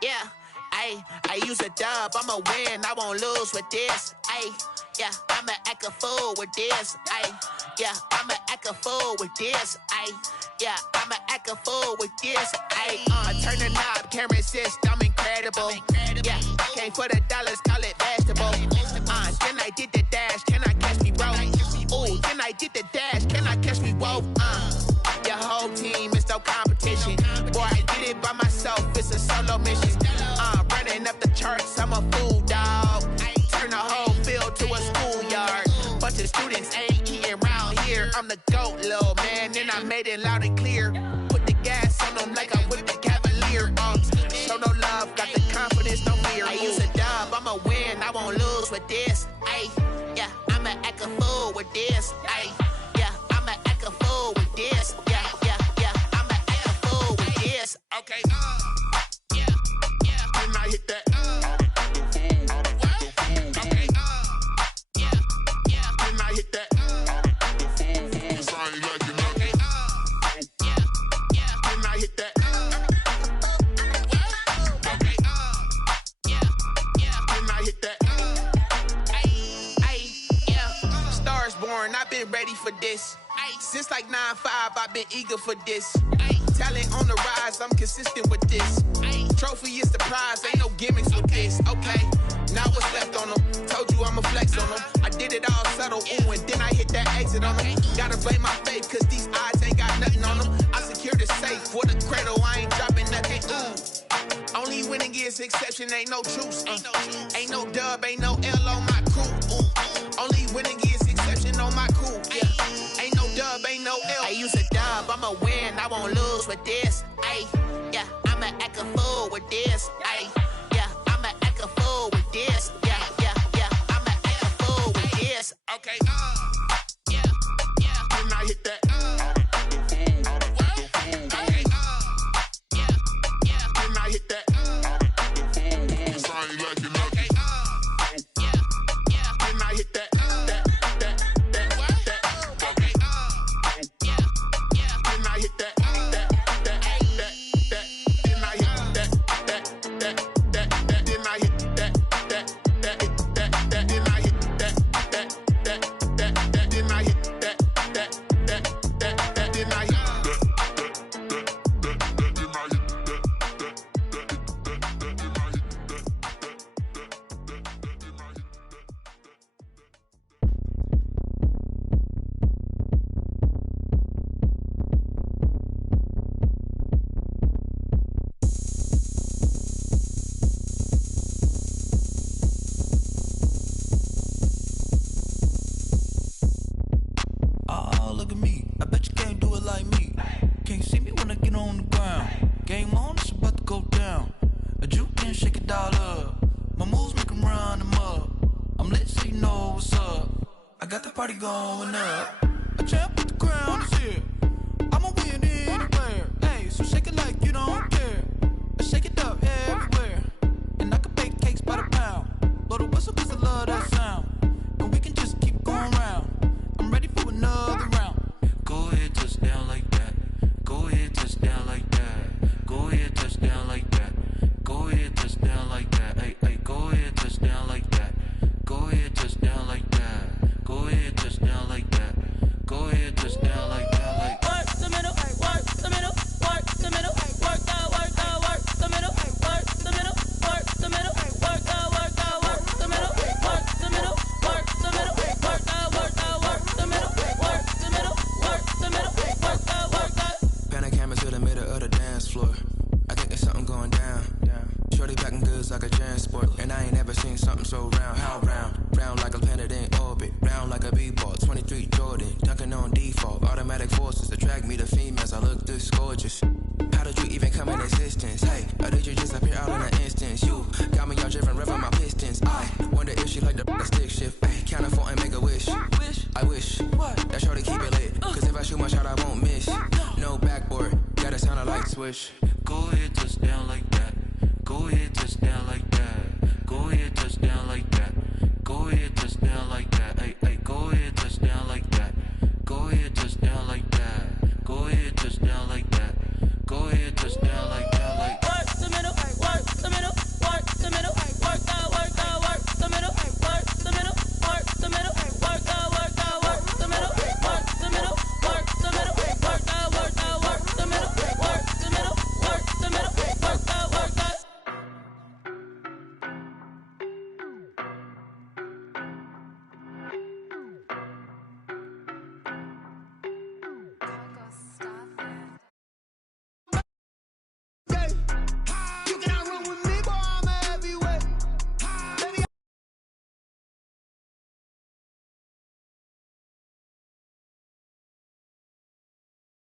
Yeah, I use a dub, I'ma win, I won't lose with this. Yeah, I'ma act a fool with this. Yeah, I'ma act a fool with this. Yeah, I'ma act a fool with this. Turn the knob, camera assist, I'm incredible. Yeah, came for the dollars, call it vegetable. Then I did the dash, can I catch me, bro? Ooh, then I did the dash, can I catch me, whoa? Your whole team is no competition. Boy, I did it by myself, it's a solo mission. Running up the charts, I'm a fool, dog. Turn the whole field to a schoolyard. Bunch of students ain't eating round here. I'm the GOAT, little man, and I made it loud and clear. Put the gas on them like I'm with the Cavalier. Show no love, got the confidence, no fear. I use a dub, I'ma win, I won't lose with this. Yeah, I'ma act a fool with this. Yeah, I'ma act a fool with this. Yeah, I'ma act a fool with this. Okay, yeah, can I hit that? Okay, yeah, can I hit that? Cause I ain't like it. Okay, yeah, can I hit that? Okay, yeah, can I hit that? Yeah, Stars born, I've been ready for this. Since like 9-5, I've been eager for this. Talent on the rise, I'm consistent with this. Trophy is the prize, ain't no gimmicks with this. Okay, now what's left on them? Told you I'ma flex on them. I did it all subtle, ooh, and then I hit that exit on them. Gotta blame my faith, cause these odds ain't got nothing on them. I secure the safe for the cradle, I ain't dropping nothing, ooh. Only winning is exception, ain't no truce. Ain't no dub, ain't no L on my crew. Only winning is exception on my crew. Yeah, ain't no dub, ain't no L. I use a dub, I'ma win, I won't lose with this. Yeah, I'ma act a fool with this. Yeah, I'ma act a fool with this. Yeah, I'ma act a fool with this. Okay, yeah, can I hit that? Okay, yeah, can I hit that? Cause I ain't like it. Okay, yeah, can I hit that? Okay, yeah, can I hit that? get on the ground. Game on, it's about to go down. A juke and shake it all up. My moves make them run them up. I'm lit so you know what's up. I got the party going up. A champ with the crown is here. I'ma win anywhere. Hey, so shake it like you don't care. I shake it up everywhere. And I can bake cakes by the pound. Blow the whistle cause I love that sound. And we can just keep going round. I'm ready for another round. Go ahead, touch down like that. Go ahead, touch down like that. Go ahead, touch down like that. Go ahead, touch down like that. Hey, hey, go ahead, touch down like that. Go ahead, touch down like that. Go ahead, touch down like that. Go ahead, touch down like that. Like work the middle, work the middle, work the middle, work out, work out, work the middle, work the middle, work the middle, work out, work out, work the middle, work the middle, work the middle, work out, work out, work the middle, work the middle, work the middle, work out, work out. Pan camera to the middle of the dance floor. I think there's something going down. Shorty packing goods like a transport, and I ain't never seen something so round. How round? Round like a planet in orbit, round like a b-ball. 23 Jordan, dunking on default. Automatic forces attract me to females. I look this gorgeous. How did you even come in existence? Hey, or did you just appear out in an instance? You got me all driven, revving my pistons. I wonder if she like the stick shift. Hey, count a 4 and make a wish. I wish that shorty keep it lit. Cause if I shoot my shot, I won't miss. No backboard, gotta sound a light switch. Go ahead, touch down like that. Go ahead, touch down like that. Go ahead, touch down like that. Go ahead, touch down like that. Hey, hey, go ahead, touch down like that. Go ahead, touch down like that. Go ahead, touch down like that. Go ahead, touch down